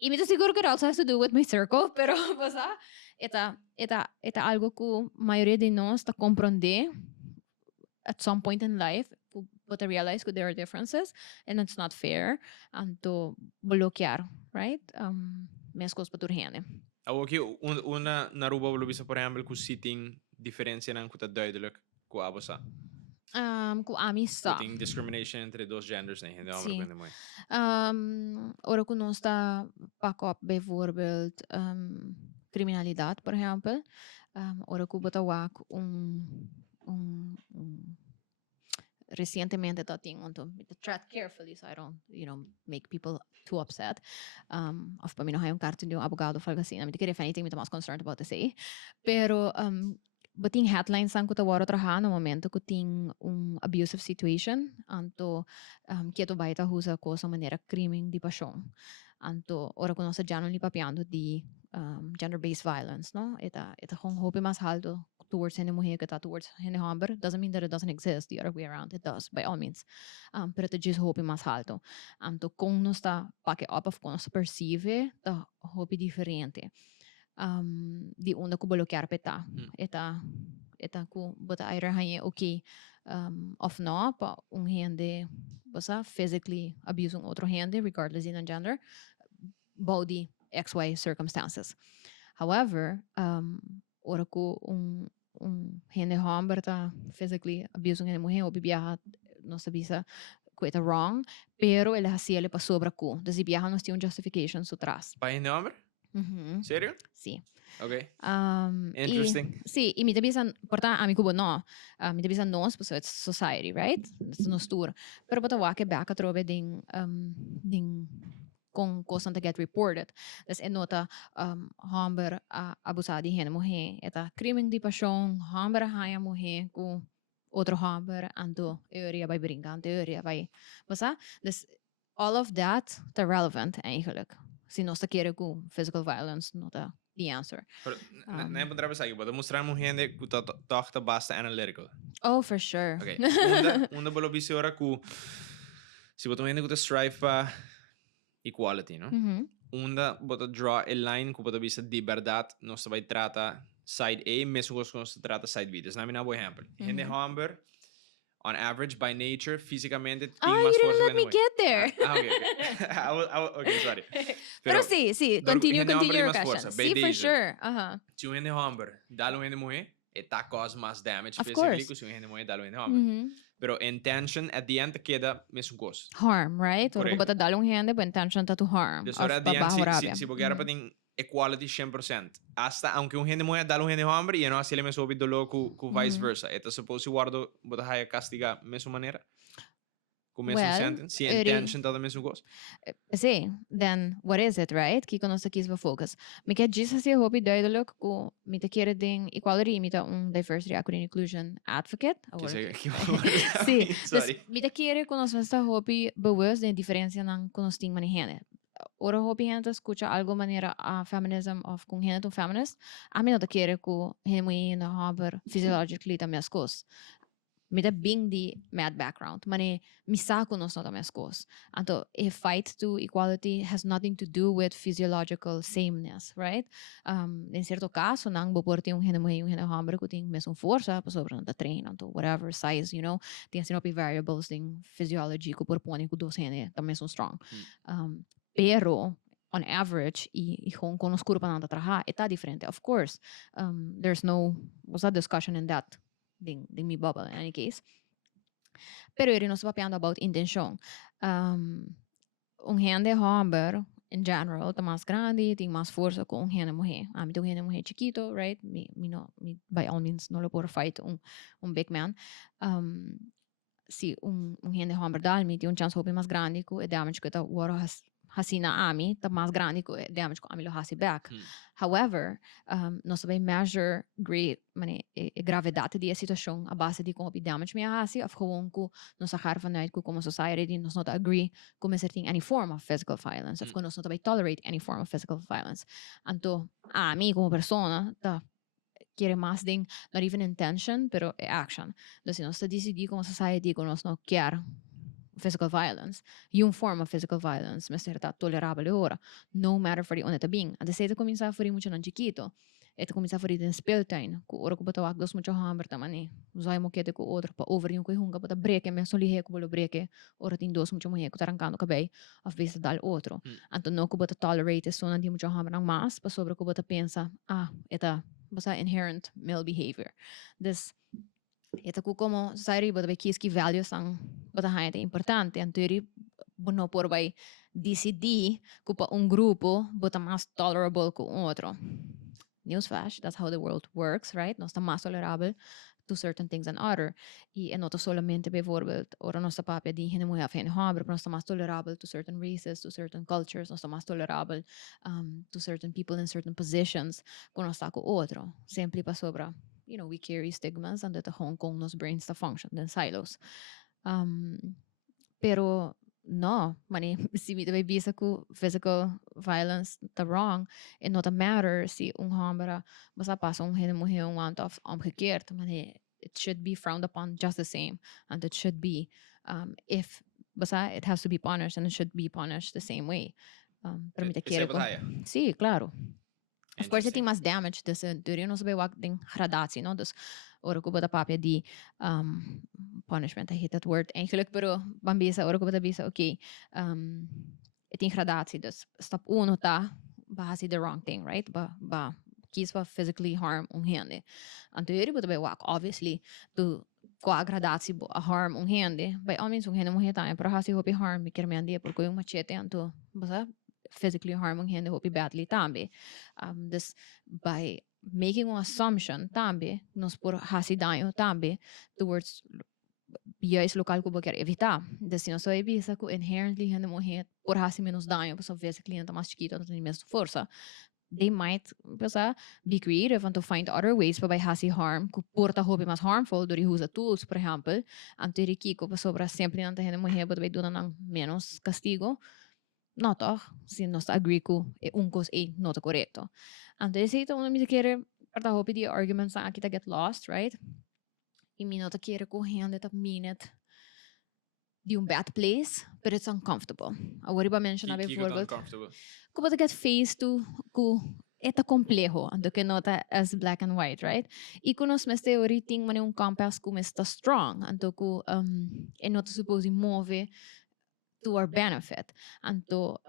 y me seguro que also has to do with my circle pero basta eta algo que maioria de nós está compreender at some point in life but I realize that there are differences and it's not fair and to bloquear right minhas coisas para turhene. Ook una naruba bisa por exemplo ku sitting diferencia nan kuta duidelijk ku abosa. Ku ami sa. Putting discrimination entre dos genders nee, hindi Sí. ako mooi. Ora ku nós está pak op bijvoorbeeld criminalidade, por exemplo. Ora ku batawak recentemente tá tinha tread carefully so I don't make people too upset of para mim não é cartão de advogado fala assim não me queria anything me mais concerned about to say pero bating headlines ang kuta waro traha no momento ko ting abusive situation anto quieto baita husa ko sa manera crime di passion anto ora ko sa generally papiando di gender-based violence no eta kung hope mas alto towards hene mujer que towards hene hamber doesn't mean that it doesn't exist the other way around it does by all means pero te just hope mas alto anto kung no sta pake up of kung sa perceive ta hope diferente di una ko bloquear peta eta ko bota aira hanye okay of no pa un hende basta physically abuse un otro hende regardless in gender body XY circumstances. However, ora ko hende hamber ta physically abuse un mujer o bibiaha no sabisa ko ita wrong, pero ele hacía le pa sobra ko. Dus die biaha no tinha justification so tras. Pa hende hamber? Serio? Sí. Okay. Interesting. Sí, y mi te bisan, porta a mi kubo no. Mi te bisan nos, so it's society, right? It's no stor. Pero bata wake back atrobe ding kung kosan ta get reported. Das enota hamber abusadi hene mohe. Eta krimen di passion, hamber haya mohe ku otro hamber anto area by bringan, area by basa. Dus all of that te relevant eigenlijk. Si nos ta kere ku physical violence nota the answer. Pero nem potrà pensare che potremmo mostrare un gente che tohta basta analytical. Oh, for sure. Ok, unda bolo bisi ora ku si boto gente que strive pa equality, no? Mhm. Unda bota draw a line ku bota bisa de verdade não se vai trata side A mesmo que se trata side B. Desna mina bo exemplo. Gente hamber on average by nature fisicamente tem Oh, mais you força didn't let me get there. okay. Okay, sorry. Pero sí, continue your mais question. força, Sí, for sure. Uh-huh. Se um gente hamber dá um gente morrer, e tá cause mais damage Of physically course. que se um gente morrer dá um gente hamber. Mhm. Pero intention at the end queda mesmo coisa. Harm, right? Or kung Correct. bata dalong hende, but intention ta to harm. Dus Of ora at the end, babahorabia. si bogar para tem equality 100%. Hasta, aunque um gente morrer dá um gente hambre, e não assim ele me soube do louco com vice versa. Então, suppose o guardo bota raia castiga mesma maneira. Com mesmo Well, sentence. Se intention tá da mesma coisa. See, then what is it, right? Kiko nós aqui va focus. Me quer dizer se hopi duidelijk ko me te kere ding equality me te diversity equity and inclusion advocate. Que sei que Sim, sorry. me te kere ko nós vasta hopi bewust den diferença nan ko nós ting manihene. Ora hopi gente escucha algo maneira a feminism of kung gente to feminist. A mim não te kere ko hene mui na haber physiologically ta minhas coisas. Me te bing di mad background. Mane misako nos not minhas coisas. Anto, a fight to equality has nothing to do with physiological sameness, right? In certo caso, nang boporti yung hene mulher, yung hene hombre, ko ting mesmo força, pa sobra na train, anto, whatever size, you know, ting sinopi variables ting physiology ko porpone ko dos hene, ta mesmo strong. Pero, on average, i kung konos kuro pa nang tatraha, eta diferente. Of course, there's no, was that discussion in that, ding mi bubble in any case. Pero eri nos papiando about intention. Gente hombre, in general, tá mais grande, tem mais força com gente mulher. A mim tem gente mulher chiquito, right? By all means, não lo por fight big man. Se gente hombre dal mi tem chance hopi mais grande com e damage que tá waro hasina ami, tá mais grande com e damage com ami lo hasi back. However, nós sabemos measure gravidade da situação a base de como damage me hasi, of gewoon ko nós achar vanuit ko como society nós not agree com certain any form of physical violence, of nós not tolerate any form of physical violence. Anto a mim como persona tá quiere más de not even intention, pero action. Dus nós tá decidir como society ko nós não quer physical violence, yung form of physical violence, mas está tolerável ora, no matter for the oneta being. Ante se comienza a fari mucho nan chiquito, eta comienza a fari den speeltuin, ku ora ku bata dos mucho hamber tamani, zai mo kete ku outro pa over yung ku hunga bata breke me solihe ku bolo breke, ora tin dos mucho mohe ku tarancando kabay, of vez dal outro. Anto no ku bata tolerate so nan di mucho hamber nang mas, pa sobre ku bata pensa, eta basta inherent male behavior. This eta ku como society bota kiski values ang bota haite importante anturi bono por vai decidir ku pa grupo bota mais tolerable ku outro. Newsflash, that's how the world works, right? Nós está mais tolerável to certain things than other. E não solamente bijvoorbeeld, ora nossa papia di hene mulher hene hombre, nós está mais tolerável to certain races, to certain cultures, nós está mais tolerável to certain people in certain positions, com nós está com outro. Sempre pa sobra. You know, we carry stigmas and that the Hong Kong nos brains to function in silos. Pero no, mani, si mi deve bisa ku physical violence the wrong, it not a matter si hambara basta pasa hene mulher want of omgekeerd, mani, it should be frowned upon just the same, and it should be if basta it has to be punished and it should be punished the same way. Pero mi te quiere ko. Sí, claro. Of course, it tem mais damage dessa teoria não sabe what tem gradatie, no? Dus ora ko bata papia di punishment, I hate that word eigenlijk, pero bambisa ora ko bata bisa okay. Het tem gradatie, dus stap 1 ta bahasi the wrong thing, right? Ba kies pa physically harm hende. An teoria bata be wak obviously to qua gradatie a harm hende. By all means hende mo heta, pero hasi hopi harm mi kermeandi porque yung machete anto basa physically harming hende hopi badly tambi. Dus by making an assumption tambi, nos por hasi daño tambi towards juist local ko quer evitar. Dus se nós só evita que inherently hende morrer por hasi menos daño, porque physically anda mais chiquito, não tem menos força. They might be creative and to find other ways by hasi harm, que porta hopi mais harmful, door usa tools, por exemplo, anto irikiko pa sobra sempre anda hende morrer, but by donan menos castigo. No toch, si nós agree com cos e nota correto. Antes ito una mi quiere para hopi die arguments na kita get lost, right? I mean, not quiere correndo eta minute di un bad place, but it's uncomfortable. Agora iba mention Kiko bijvoorbeeld, uncomfortable. como te get face to ku eta complejo, ando que nota as black and white, right? E ku nos meste ori ting mane un compass ku mesta strong, ando ku e not supposed move to our benefit. Anto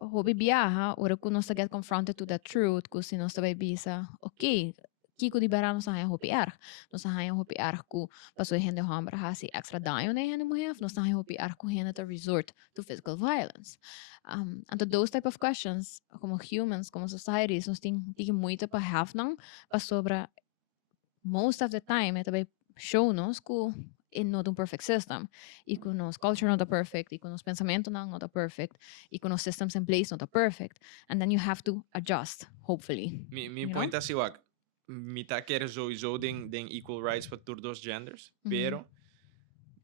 hobby biyaha, ora ku nos get confronted to that truth, ku si nos tabay bisa, okay, kiko di bara nos haya hopi ar. Nos haya hopi ar ku paso hende hambra hasi extra daño na hende muhef, nos haya hopi ar ku hende to resort to physical violence. And to those type of questions, como humans, como societies, nos ting muito pa have nang, pa sobra most of the time, ito bay show nos ku in not un perfect system. E com nos culture not a perfect, e com nos pensamento not a perfect, e com nos systems in place not a perfect. And then you have to adjust, hopefully. Mi point is ook, mita quer sowieso den equal rights para todos dos genders, pero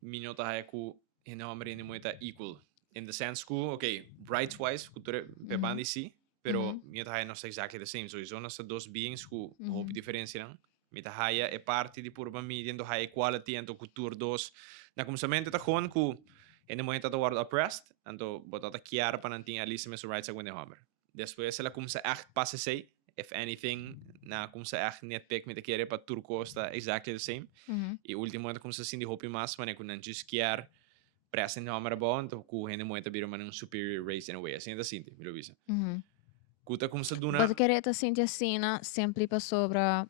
mi nota hai ku hene hombre hene moita equal. In the sense ku, okay, rights wise, cultura pebandi si, pero mi nota hai not exactly the same. Sowieso nós dos beings ku hope diferença não. Mita haya é parte de purba mídia, do high equality, ento cultura dos. Na começamento tá gewoon ku hene moita tá word oppressed, ento botata kiara para nanting ali se mesu rights agwende hombre. Depois ela começa echt passe sei. If anything, na como se echt netpick met de keren para turco está exactly the same. E último ano como se assim de hopi mas, mas é quando antes quer pressa em homem bom, então com hende moeda biro man um superior race in a way, assim é assim, me lo visa. Kuta como se duna. Mas quereta Cynthia Sina sempre pa sobra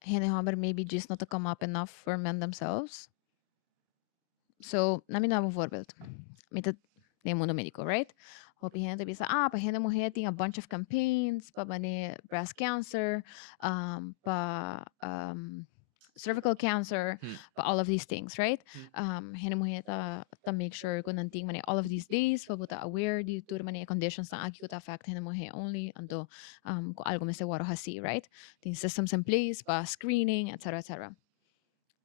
hende homem maybe just not to come up enough for men themselves. So, na mi dá um voorbeeld. Met het mundo médico, right? Hopi gente bisa, pa gente mulher tem a bunch of campaigns, pa bane breast cancer, pa cervical cancer, pa all of these things, right? Gente mulher ta make sure kung nanting mane all of these days, pa buta aware di tur mane conditions na acute affect gente mulher only, anto kung algo mese waro hasi, right? Tem systems in place, pa screening, etc. etc.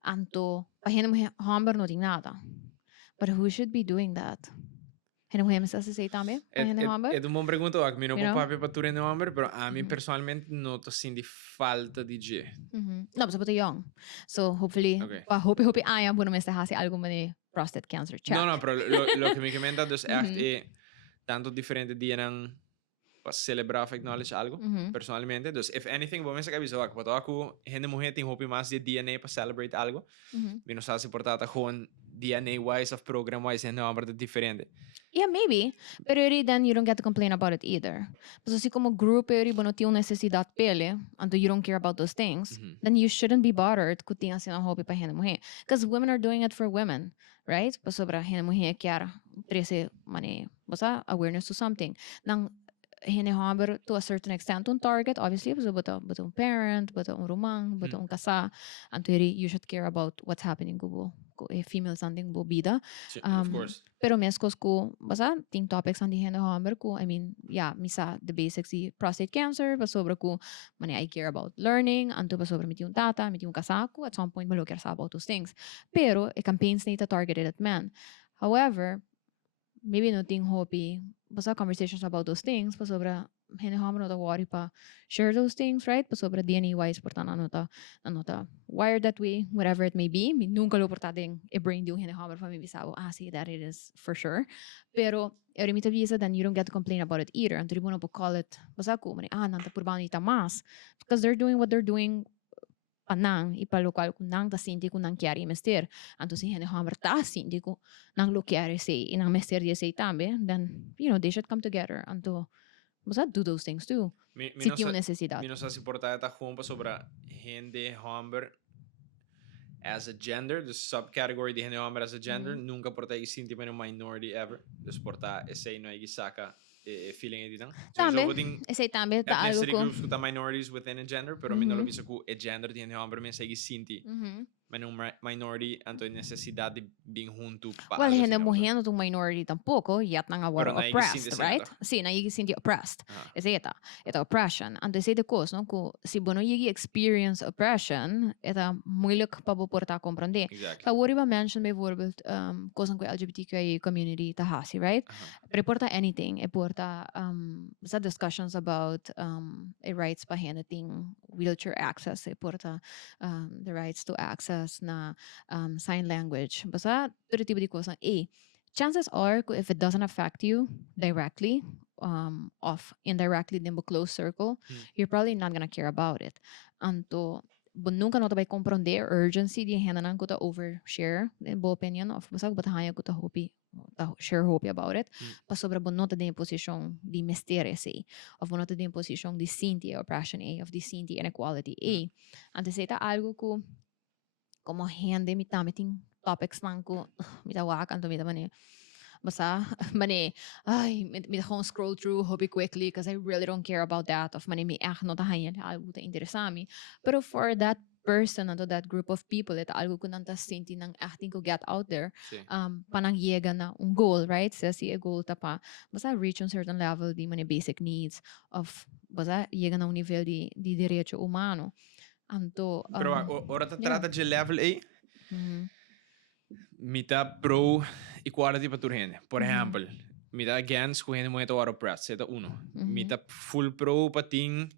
Anto, pa gente mulher hamber no ting nada. But who should be doing that? Hene mulher me está se também? É uma pergunta, a mim não vou papi para tu rende homem, pero a mim personalmente não tô sentindo falta de je. No, mas eu young. So hopefully, pa hope aia bueno me está hasi algo mane prostate cancer check. No, pero lo que me comenta dus echt é tanto diferente dia nang para celebrar of acknowledge algo personalmente. Dus if anything, vou mensa avisar que para aku hende mulher tem hope mais de DNA para celebrate algo. Menos se importa gewoon DNA wise of program wise hende homem diferente. Yeah, maybe. Pero then you don't get to complain about it either. But assim como group não tem necessidade pele, and you don't care about those things, then you shouldn't be bothered kung tinha silang hobby pa hene mulher. Because women are doing it for women, right? Pa sobra hene mulher kiara, trese mane, basta awareness to something. Nang hene homem to a certain extent un target, obviously, but un parent, but un romang, but un kasa, and you should care about what's happening kubo. Female something bo bida. Of course. Pero meskos ko, basta, ting topics ang hende homem ko, I mean, yeah, misa, the basics, prostate cancer, pasobra ko, mani, I care about learning, anto pasobra miti yung tata, miti yung kasako, at some point, malo care sa about those things. Pero, campaigns na ita targeted at men. However, maybe no ting hopi, basta conversations about those things, pasobra, hende homem no ta worry pa, share those things, right? Pasobra DNA wise, portan ano ta, wired that way, whatever it may be. Nunca lo portadeng i-brain yung hende homem pa may bisabo, see, that it is for sure. Pero, erimita visa, then you don't get to complain about it either. Anto ribo na po call it, basta ko, mani, nanta purbano ita mas. Because they're doing what they're doing, panang ipalokal ko nang tasinti ko nang kiari mester. Anto si hene hammer tasinti ko nang lo kiari say inang mester dia say tambe, then they should come together anto basta do those things too. Si tiyo necesidad. Mino sa siportada ta gewoon pa sobra hende hammer as a gender, the subcategory de hende hammer as a gender, nunca porta isinti pa no minority ever. Dus porta essay no igisaka feeling editan. Tambe, esse tambe ta algo ethnicity groups with minorities within a gender, pero mi no lo visto ku a gender di hende hombre men segi sinti. minority anto necesidad de bien junto pa Well, algo hindi sila mo usa. hiyan itong minority tampoco, yat na nga Pero waro naigisinti oppressed, sila right? to. Si, naigisinti oppressed. Aha. Ito ito oppression. Ando sa cause, no? Kung si bono yigi experience oppression, ito moeilijk pa buporta comprende. Exactly. Ka word ba mention bijvoorbeeld, kosan ko LGBTQIA community tahasi, right? Aha. Reporta anything, reporta sa discussions about a rights pa anything wheelchair access, reporta the rights to access na sign language. Basta, pero ko sa chances are, if it doesn't affect you directly, of indirectly din mo close circle, you're probably not gonna care about it. Anto, nunca no tabay comprender urgency di hena ko ta overshare in bo opinion of basag batahaya ko ta hopi ta share hopi about it. Pa sobra bonota din posisyong di mystere say of bonota din posisyong di sinti oppression a of di sinti inequality a. Antes ita algo ko como hende mitamiting topics lang ko mitawakan to mitamani basta mani ay mit gewoon scroll through hobby quickly because I really don't care about that of mani mi echt no tahayan algo ta interesami pero for that person and to that group of people ito algo ko nang tasinti ng acting ko get out there Sí. panang yega na un goal right sa si a goal ta pa basta reach on certain level di mani basic needs of basta yega na un nivel di direito umano anto Pero ora ta yeah. trata de level A, Mhm. mita pro equality pa turhende. Por Mhm. exemplo, mita against ku hende moeto ora oppressed, seta uno. Mhm. Mita full pro pa ting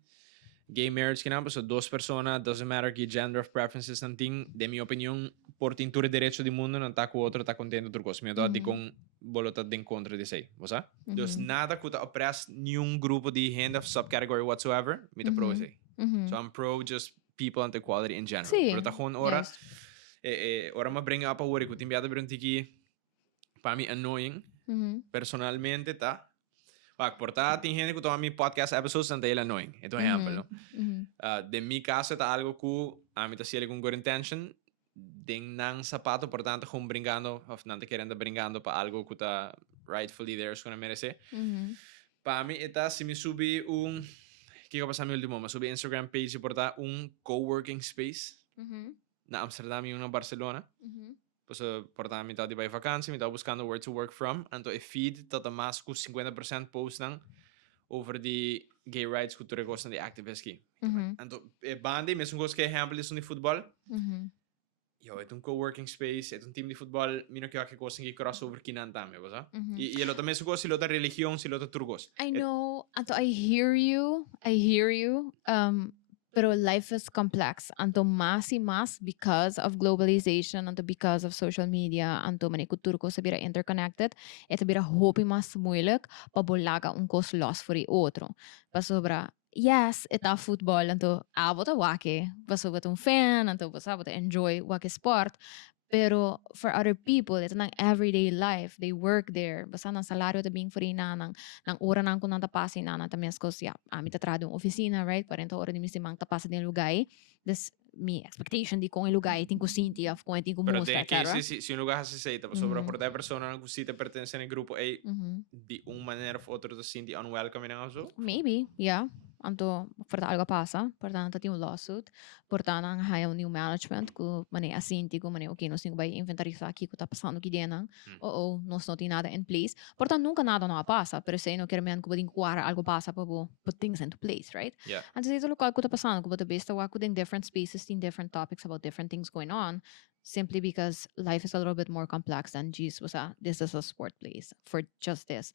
gay marriage kinampa, so dos personas, doesn't matter que gender of preferences and ting, de mi opinión, por tinture derecho do mundo, não tá com outro, tá contendo outro coisa. Mito di com bolota de encontro de sei, você? Dus nada que tá oppress nenhum grupo de hand of subcategory whatsoever, mita pro sei. So I'm pro just people and equality in general. Sí, Pero tá gewoon ora, yes. ora ma brengen apa word, ik moet inbiada brengen tiki, para mí annoying, personalmente tá. Pak, portada tem gente que toma mi podcast episodes and they annoying. Ito ejemplo, no? De mi caso tá algo que a mí tá siendo con good intention, ding nang sapato, portanto gewoon brincando, of nante querendo brincando pa algo que tá rightfully theirs que merece. Para mí está si me subi un que eu passar meu último, mas subi Instagram page e portar um coworking space na Amsterdam e um na Barcelona. Pues portar mitad de vakantie, mitad buscando where to work from. Anto e feed tot de mas ku 50% post dan over die gay rights cultura gostam de activists aqui. Anto e bandi, mesmo gosto que exemplo isso de futebol. Yo, é um coworking space, é um time de futebol, mino que eu consegui crossover aqui na Antame, você? E ele também se gosta, se ele religião, se ele turgos. I know, Anto, I hear you. Pero life is complex. Anto mas y mas because of globalization, anto because of social media, anto mani kultur ko sabira interconnected, ito bira hopi mas moeilijk pa bolaga un kos loss for i otro. Pa sobra, yes, ita football, anto abot a wake, pa sobra un fan, anto pa sabot enjoy wake sport, pero for other people, ito ng everyday life. They work there. Basta ng salaryo tabing free na, ng ora nang kung tapasin na, tamis ko siya, amita tradong oficina, right? Parento ora ni misimang tapasin ng lugay. This, mi expectation di kong ilugay, ting ko sinti of kung ting ko Pero musta, de que etc. si un lugar se aceita, pues sobre por da persona que si te pertenece en el grupo A, de una manera u otra te sientes unwelcome en eso. Maybe, yeah. Anto, porta algo pasa, porta nang tati un lawsuit, porta nang hayaw new management, ko mani asinti ko mani okay, no sing bay inventarisa aqui ko tapasando ki denang, nos não tem nada in place. Porta nunca nada não pasa, pero sei no quero ko bading kuara algo pasa pa bo put things into place, right? Yeah. Anto sa ito lokal ko tapasando ko bata besta wa ko din different spaces, in different topics about different things going on, simply because life is a little bit more complex than geez, this is a sport place for just this.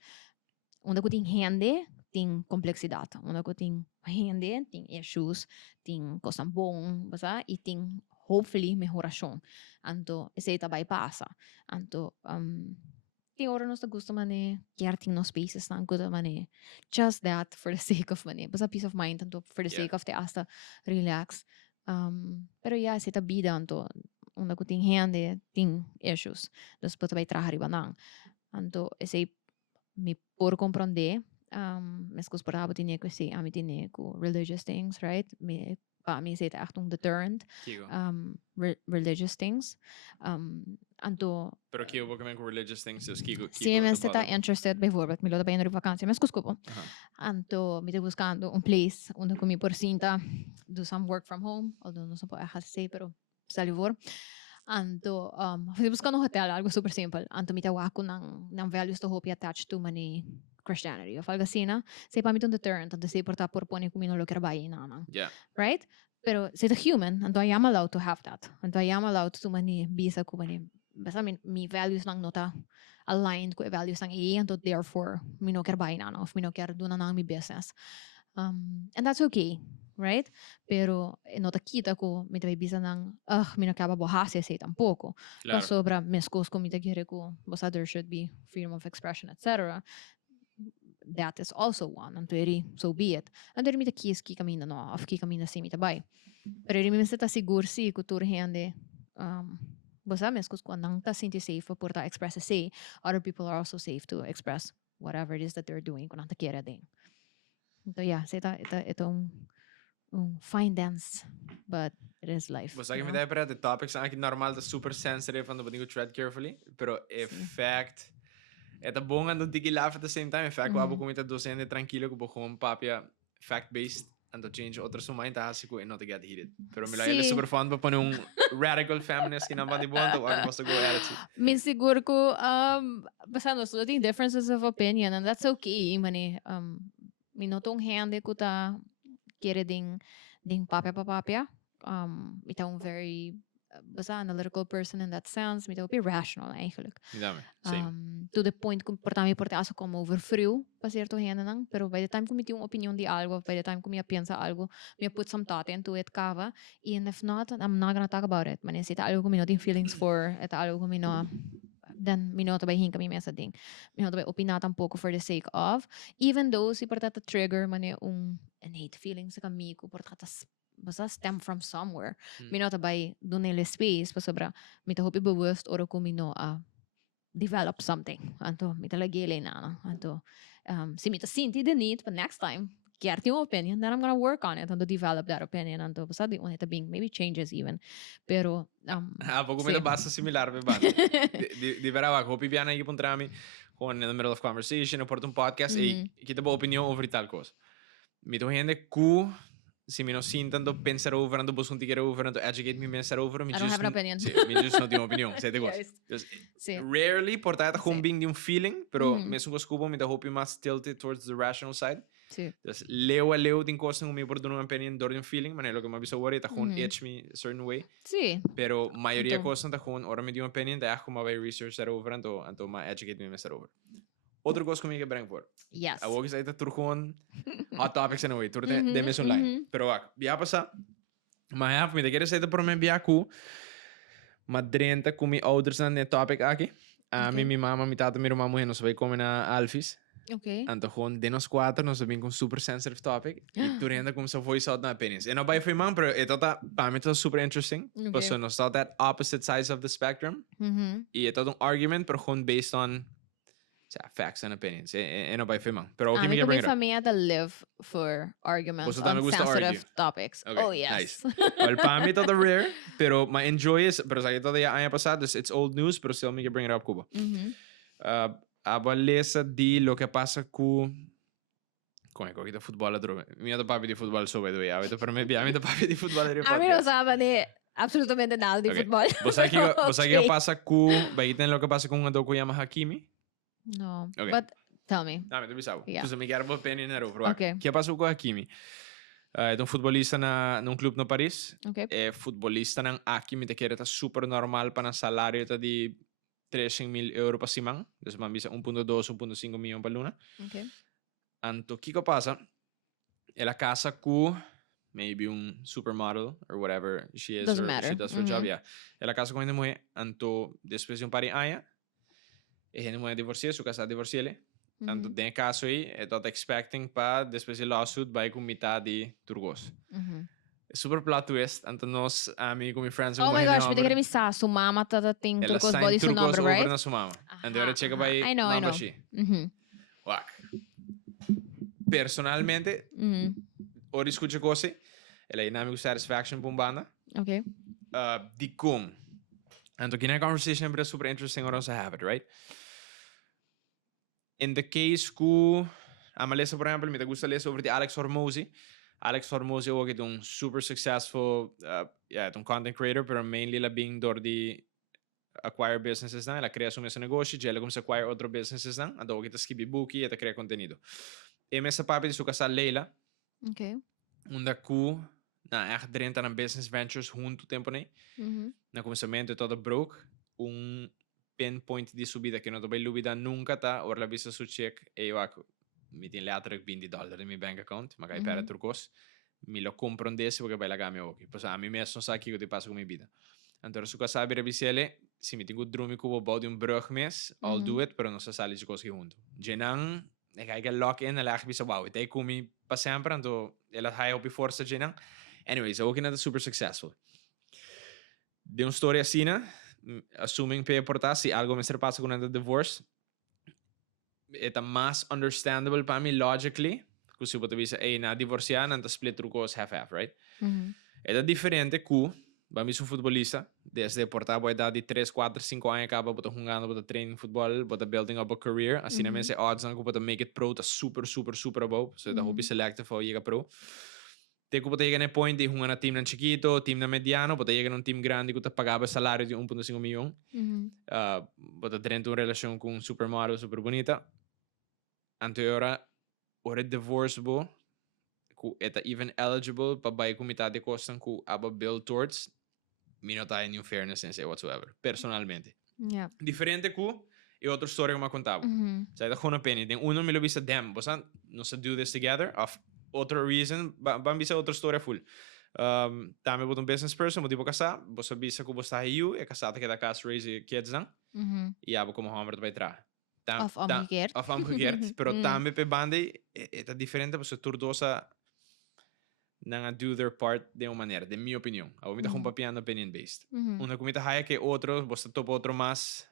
Onda ko ting hende, ting complexidad. Onda ko ting hende, ting issues, ting kosang bong, basta, e ting hopefully mejorasyon. Anto, ese itabay pasa. Anto, ting ora nos gusto mane, ting no spaces na gusto mane. Just that, for the sake of mane. Basta peace of mind, anto, for the sake of te hasta relax. Pero yeah, ese itabida, anto, onda ko ting hende, ting issues. Dos po tabay trahariba nang. Anto, ese me por compreender mas kus por tinha que sei ami tinha ku religious things, right? Me pa mi sei echt un deterrent religious things anto Pero que eu vou comer com religious things, dus Kiko si men sta interested bijvoorbeeld mi lo da bene vakantie mas kus ko anto mi te buscando un place onde comi por cinta do some work from home although no so po echt say pero Salivor. Anto, fui buscar no hotel, algo super simple. Anto, mitawa ko ng values to hope attached to mani Christianity. Of algo assim, na? Say pa mitong deterrent, anto say porta por pone kumino lo kerbayi na. Yeah. Right? Pero say the human, anto I am allowed to have that. Anto I am allowed to mani bisa ko mani, basta mi values lang nota aligned ko values ng A, anto therefore, mino kerbayi na, of mino ker doon na mi business. And that's okay. Right? Pero nota kita ko mita bisa ng mina kaba bohase say tampoco. Claro. Sobra meskos ko mita kire ko basta there should be freedom of expression etc. That is also one. Anteri so be it. Anteri mita kis ki kamina no of ki kamina si mita bay. Pero rin minsan ta sigur si kutur hende basta meskos ko nang ta sinti safe for ta express say other people are also safe to express whatever it is that they're doing kung ta kira din. So yeah, say itong fine dance, but it is life. Vos sabés que me da para the topics son aqui normal, tá super sensitive, and we tread carefully. Pero effect, é tá bom andando tiki laugh at the same time. Effect, abo comita docente tranquilo, que bochum papia fact based, and to change otro suma tá assim que não te get heated. Pero me lá ele super fun para poner radical feminist que não vai de bom, então agora posso go attitude. Min siguro ko basta no so think differences of opinion, and that's okay. Mani minotong hande ko ta kere ding papya. Ita very basta analytical person in that sense. Mita be rational eigenlijk. Same. To the point kung portami aso como overfrio pa cierto hende nang. Pero by the time kung yung opinion di algo, by the time kung piensa algo, may put some thought into it kava. And if not, I'm not gonna talk about it. Manis ita algo kung ting feelings for, ita algo kung then minota bay kami mesa ding. Minota bay opinatan poco for the sake of. Even though si portata trigger mani innate feelings sa kami ko portata basta stem from somewhere. Minota bay dunele space pa sobra mita hopi bewusst oro ko mino develop something. Anto mita lagele na anto si mita sinti the need but next time get your opinion, then I'm gonna work on it and to develop that opinion and to basta di unita being maybe changes even. Pero poco me basta similar me ban. Di vera hopi biana aqui puntrami gewoon in the middle of conversation or un podcast e kita ba opinion over tal cosa. Mi to hende ku si mi no sintando pensar over and bus un tigere over and educate me pensar over mi I don't have an opinion. Sí, mi just no tengo opinión, sete cosas. Rarely portata humbing di un feeling, pero me sun scubo mi da hopi mas tilted towards the rational side. Sí. Dus leo din cosas mi por un opinion door din feeling, man lo que me aviso worry ta gewoon itch me a certain way. Sí. Pero mayoría cosas ta gewoon ora mi di un opinion da como vai research that over and to ma educate me pensar over. Outra coisa comigo que brengen voor. Yes. A ook is uit tur gewoon hot topics en way tur de mes online. Pero ak, via passa. Maar ja, me de queres uit por me via ku. Madrenta com mi ouders aan de topic aqui. Mi mama, mi tata, mi mama nos vai komen na Alphys. Okay. Anto gewoon de nos quatro nos vem com super sensitive topic. E tu renda com sa voice out na opinions. E não vai foi man, pero e tota para mim tá super interesting. Okay. So nos tá that opposite sides of the spectrum. E é todo argument, pero gewoon based on facts and opinions. E não vai foi man. Pero okay, me bring it up. Família that live for arguments on sensitive topics. Okay, oh yes. Nice. Well, para mí todo rare, pero my enjoy is, pero sa todo ya año pasado, it's old news, pero still me bring it up Cuba. A beleza de lo que passa com o futebol droga. Minha papi de futebol so by the way. A veces para mim, minha papi de futebol é A mim não sabe de absolutamente nada de futebol. Você que passa com, vai ter lo que passa com um do que chama Hakimi? No. Okay. But tell me. Não, mas tu sabe. Tu me quer uma opinião na rua. Okay. Que passou com Hakimi? É um futebolista num clube no Paris. Okay. É futebolista nang Hakimi, que era super normal para salário de 300.000 euro para cima, dus man bisa 1.2, 1.5 milhões para luna. Okay. Anto, kiko pasa, ela casa com maybe supermodel or whatever she is, doesn't or matter. She does for job, yeah. Ela casa com uma mulher, anto, depois de par de anos, a mulher divorcia, sua casa divorciele. Anto, tem caso aí, é tot expecting para depois de lawsuit vai com metade de turgos. Super plot twist. Anto nós, amigo, mi friends, oh my gosh, pwede ka rin sa sumama ting turcos body su number, right? Over na sumama. And they check by I know. Wak. Personalmente, ora escucha cose, ela é inamigo satisfaction pum banda. Okay. Di cum. Anto kina conversation é super interesting ora us have it, right? In the case ku, ama lesa, por exemplo, me gusta ler sobre de Alex Hormozzi. Alex Hormozy ook is een super successful een content creator, pero mainly la bing door die acquire businesses dan, ela crea su mesmo negócio, ela começa a acquire outro businesses dan, ando que escrever book e ela cria contenido. E messa papi de su casa Leila, Okay. onde ku na echt drin aan business ventures junto tempo né. Na começamento todo broke, pinpoint de subida que não tô bem lubida nunca tá, ora la vista su check e eu acho mi tin letterlijk $20 in mijn bank account, maar ga per trucos, mi lo compro desse porque vai la game ok. Pues a mí mesmo sa que eu te passo com minha vida. Então su casa abire bisele, se mi tengo drumi kubo bouw de brug mes, I'll do it, pero no se sale de cosi junto. Jenang, ik ga lock in en leg bisa wow, het kumi pa sempre, então ela high op je força Jenang. Anyways, ook net super successful. De uma história assim, assuming pe portar se algo me ser passa com a divorce, é mais understandable para mim logically, que se você dizer, ei, na divorciar, não tá split trucos half-half, right? É diferente que vamos um futebolista, desde portar boa idade de 3, 4, 5 anos, acaba botar jogando, botar training futebol, botar building up a career, assim na mense odds que botar make it pro, tá super bom, so da hope selective ou chega pro. Te que botar chega no point de jogar na team na chiquito, team na mediano, botar chega num team grande que tá pagava salário de 1.5 milhão, botar dentro uma relação com um supermodel super bonita. Anterior, ora divorce bo, ku eta even eligible para buy comitê de costas ku aba build towards. Me não tá em fairness em whatsoever, personalmente. Yeah. Diferente ku e outra história que me contava. Sai da Hona Penny, tem me lo visa damn, você não se do this together of outra reason, vamos visa outra história full. Também botar business person, mo tipo casar, você visa que você aí é casado que da casa raise kids dan, e aba como hammer vai tra. Of omgekeerd. Of omgekeerd, pero também pe bande é diferente, você turdosa não do their part de uma maneira, de minha opinião. A comida com papiando opinion based. Uma comida haya que outro, você topa outro mais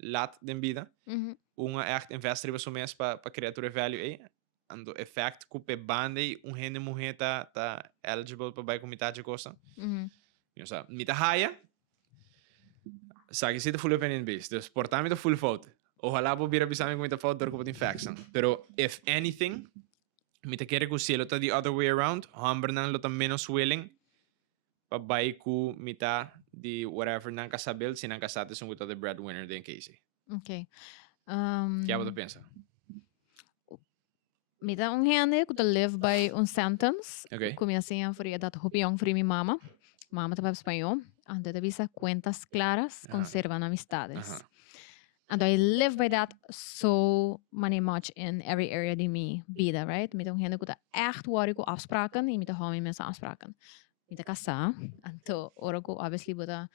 lat de vida. Uma echt investir para mês para criatura value aí. Ando effect coupe bande rende mulher tá eligible para buy comida de costa. Eu sabe, mita haya. Sabe que se full opinion based, dus portamento full fault. Ojalá pudiera avisarme com muita fault dor com infection. Pero if anything, me te quiere que si lo está the other way around, hambre nan lo está menos willing pa bai ku mita di whatever nan kasabil si nan kasate son guta the breadwinner den Casey. Okay. Kaya ba to pensa? Mita hende que live by sentence. Okay. Começa a fazer dat hopião para minha mama. Mama tá para espanhol. Antes de visa cuentas claras, conservan amistades. And I live by that so much in every area die me bieden, right? Met een goed echt waar ik afspraken en met de home mensen afspraken. Met de kassa, en to orako obviously buta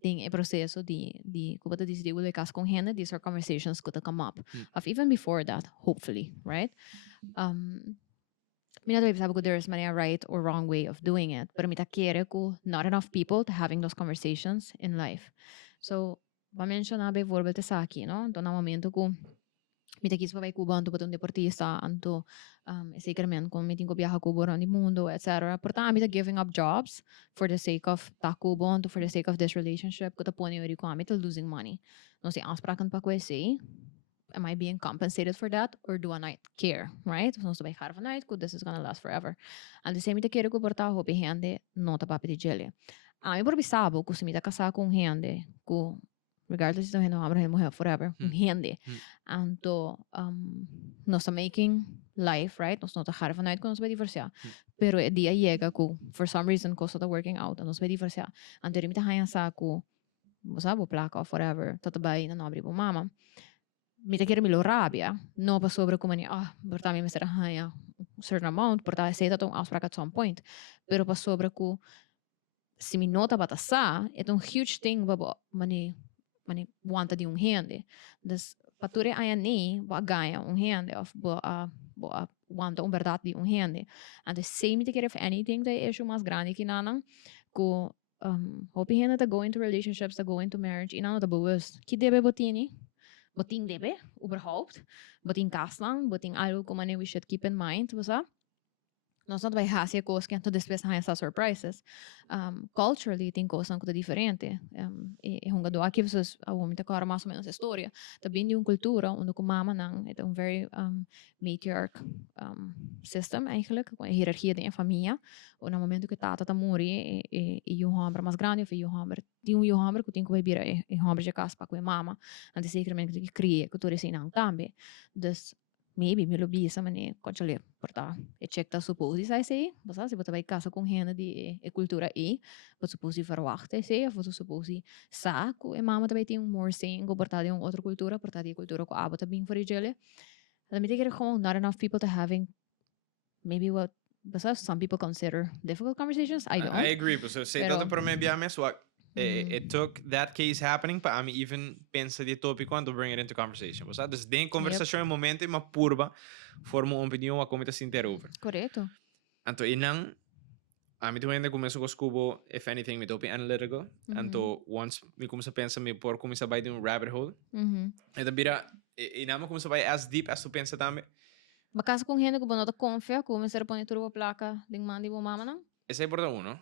ding e processo die kubata dis die wil ik con hende, these are conversations could come up. Of even before that, hopefully, right? Me not sabe there's many a right or wrong way of doing it, but me ta quiere ko not enough people to having those conversations in life. So va mencionar bijvoorbeeld essa aqui, no? Então, no momento que me te quis para Cuba, anto para um deportista, anto zekermente como me tenho viajar Cuba around the mundo, etc. Portanto, me te giving up jobs for the sake of ta Cuba, anto for the sake of this relationship, que te pone ori com me te losing money. Não sei, afspraken pa kwesi. Am I being compensated for that, or do I not care, right? Não sei, gaan vanuit, this is gonna last forever. And the same me te quero que portar hopi hende, não te papi de gele. A mim por bisabo, que se me te casar com hende, que regardless of how I'm going forever, hindi. Anto, nós making life, right? Nós não tá vanuit que nós vai divorciar. Pero o dia chega que, for some reason, coisa tá working out, nós vai divorciar. Anto, ele me tá hanya sa que, sabe, placa ou forever, tatabay na nobre po mama. Me te quero me lo rabia, no pa sobre como ni, porta mi me será hanya certain amount, porta sei dat um afspraak at some point. Pero pa sobre que, se me nota batasa, é um huge thing, babo, mani wanta di hende. Dus pature aia ni ba ganha hende of ba wanta verdade di hende. And the same te quer if anything the issue mas grande que nanang ko hopi hende to go into relationships, to go into marriage, inano ta bewust. Ki debe botini? Boting debe überhaupt? Boting kaslang, boting algo como we should keep in mind, was Nós não vai hacer coisas que antes depois há essas surprises. Culturally tem coisas que diferente. E hunga do aqui vocês a muita cara mais ou menos a história. Também de uma cultura onde com mama não é um very matriarch system eigenlijk, com a hierarquia da família. Ou no momento que tata tá morre e um homem mais grande ou um homem tem um homem que tem que vai vir e homem de casa para com a mama. Antes seguramente que cria que tudo isso não também. Dus maybe me lo bisa mane kochale porta e check ta supposi sai sei basta se vai casa com renda de cultura e você supposi verwachte sei of você supposi sa ku e mama também tem more saying go porta de outra cultura porta de cultura ko abo também for jele let me take it gewoon not enough people to having maybe what basta some people consider difficult conversations I don't I agree, pues sei tanto para mim bia mes it took that case happening para mim even pensa de tópico to bring it into conversation, pues dus den conversação em momento uma purba forma uma opinião a como está se over. Correto. Anto inang a mim também começo com escubo if anything me topi analytical anto once me começa a pensar me por começa a vai de um rabbit hole e da bira e não começa a vai as deep as tu pensa também. Bakasa kung hindi ko ba nota confia ko may sarap ni turo plaka ding mandi mo mama nang. Ese es por uno.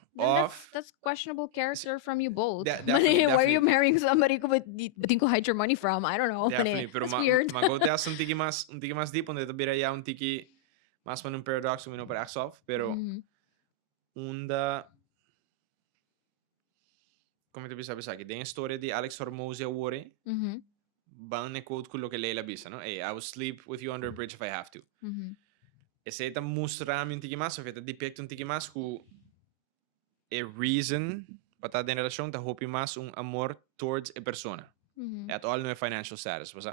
That's questionable character from you both. Definitely. Why are you marrying somebody ko but ko hide your money from? I don't know. Definitely, pero weird. Magoteas un tiki más deep, onde tabira ya un tiki más man un paradox um para axof, pero unda como te bisa bisa que den história de Alex Hormozia Wore. Bang ne quote kulo que Leila bisa, no? Hey, I will sleep with you under a bridge if I have to. Esse tá mostrando um tiki mais, ou depict um tiki mais com a reason para estar dentro da relação, tá hope mais amor towards a persona. At all no é financial status, was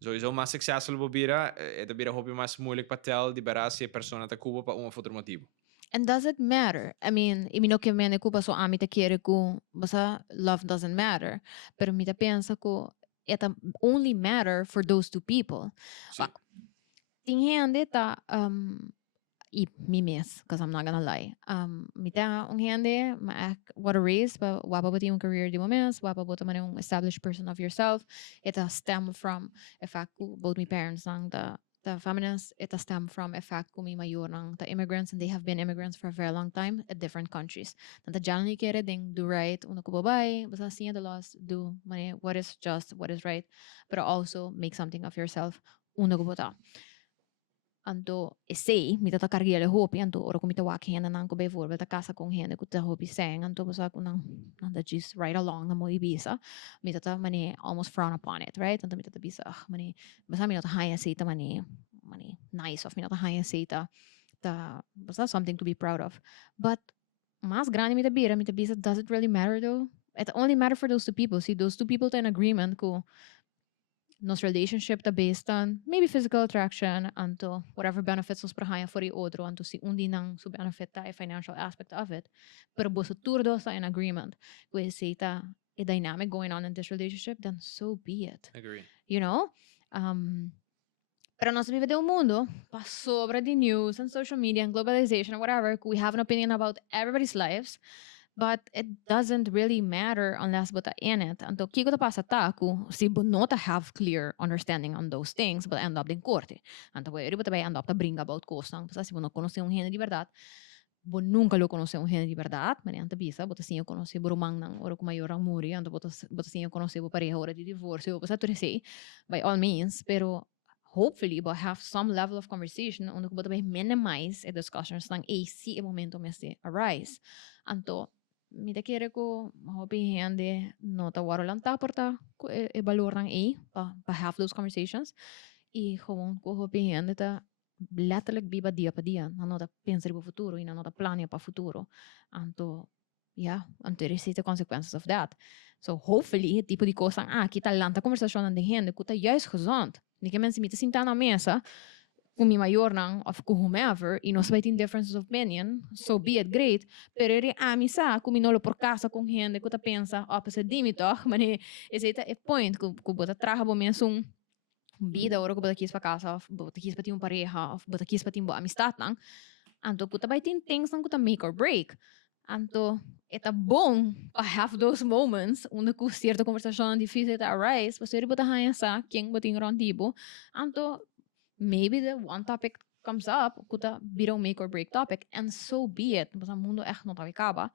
Sowieso mais successful bobira, tá bira hope mais moeilijk para tel de barasi a persona tá cuba para outro motivo. And does it matter? I mean, imino que me kupa so ami te quiere ku, basta love doesn't matter. Pero mi te pensa ku it only matter for those two people. Sí. Ting hende ta i mi mes, because I'm not gonna lie. Mi ta un hende what a race, but wapa buti un career di mo mes, wapa buti man un established person of yourself. It stem from the fact both my parents nang the feminists, it stem from a fact ko mi mayor nang the immigrants, and they have been immigrants for a very long time at different countries. Nanta janli kere ding do right, uno ko babay, basta siya the laws, do mane what is just, what is right, but also make something of yourself, uno ko bota. Anto sei mi tata carriere hopi anto ora ko mi tawa henda nang ko bijvoorbeeld ta casa con henda ko ta hopi sang anto basa ko nang that just right along na mo ibisa mi tata mani almost frown upon it, right? Anto mi tata bisa mani basa mi tata haya sita mani nice of mi tata haya sita ta basa something to be proud of. But mas grande mi ta bisa does it really matter though? It only matter for those two people. See, those two people ta in agreement ko nos relationship ta based on maybe physical attraction anto whatever benefits nos prahaya for the otro anto si undi nang su benefit ta a financial aspect of it pero boso turdo sa in agreement with say ta a dynamic going on in this relationship, then so be it. Agree. You know? Pero nós vivemos de mundo pa sobra de news and social media and globalization and whatever, we have an opinion about everybody's lives. But it doesn't really matter unless buta in it. Anto kiko ta pasa ta ku si not have clear understanding on those things, but end up din korte. Anto pwede buta bay end up ta bring about kosang. Basta si bo no conoce un género de verdad, bo nunca lo conoce un género de verdad, mani anta bisa, buta si yo conoce burumang nang oro kumayor ang muri, anto buta si yo conoce bo pareja ora di divorcio, basta tu say, by all means, pero hopefully but have some level of conversation onde buta bay minimize a discussions nang si e momento mesti arise. Anto mi te quiere ko hopi hende no ta waro lang ta porta ko e valor ng pa have those conversations i gewoon ko hopi hende ta letterlijk biba dia pa dia no ta pensa po futuro ina no ta plania pa futuro anto anto resiste consequences of that. So hopefully het tipo di cosa kita lanta conversasyon ng hende ko ta juist gezond ni que mensen mi te sinta na mesa kung mi mayor nang of kung whomever, e nós vai ter differences of opinion, so be it great, pero eri amisa, kung minolo por casa kung gente, kung ta pensa, opposite di mi toch, mani, esse é point, kung bota traha bo mensung vida, ora kung bota kis pa casa, of bota kis pa ti pareja, of bota kis pa ti amistad nang, anto kung ta vai ter things nang kung ta make or break, anto, eta bom pa have those moments, onde kung certa conversação difícil ta arise, mas eri bota hanya sa, quem bota em rondibo, anto, maybe the one topic comes up, kuta birong make or break topic, and so be it. Basta mundo echt not acaba,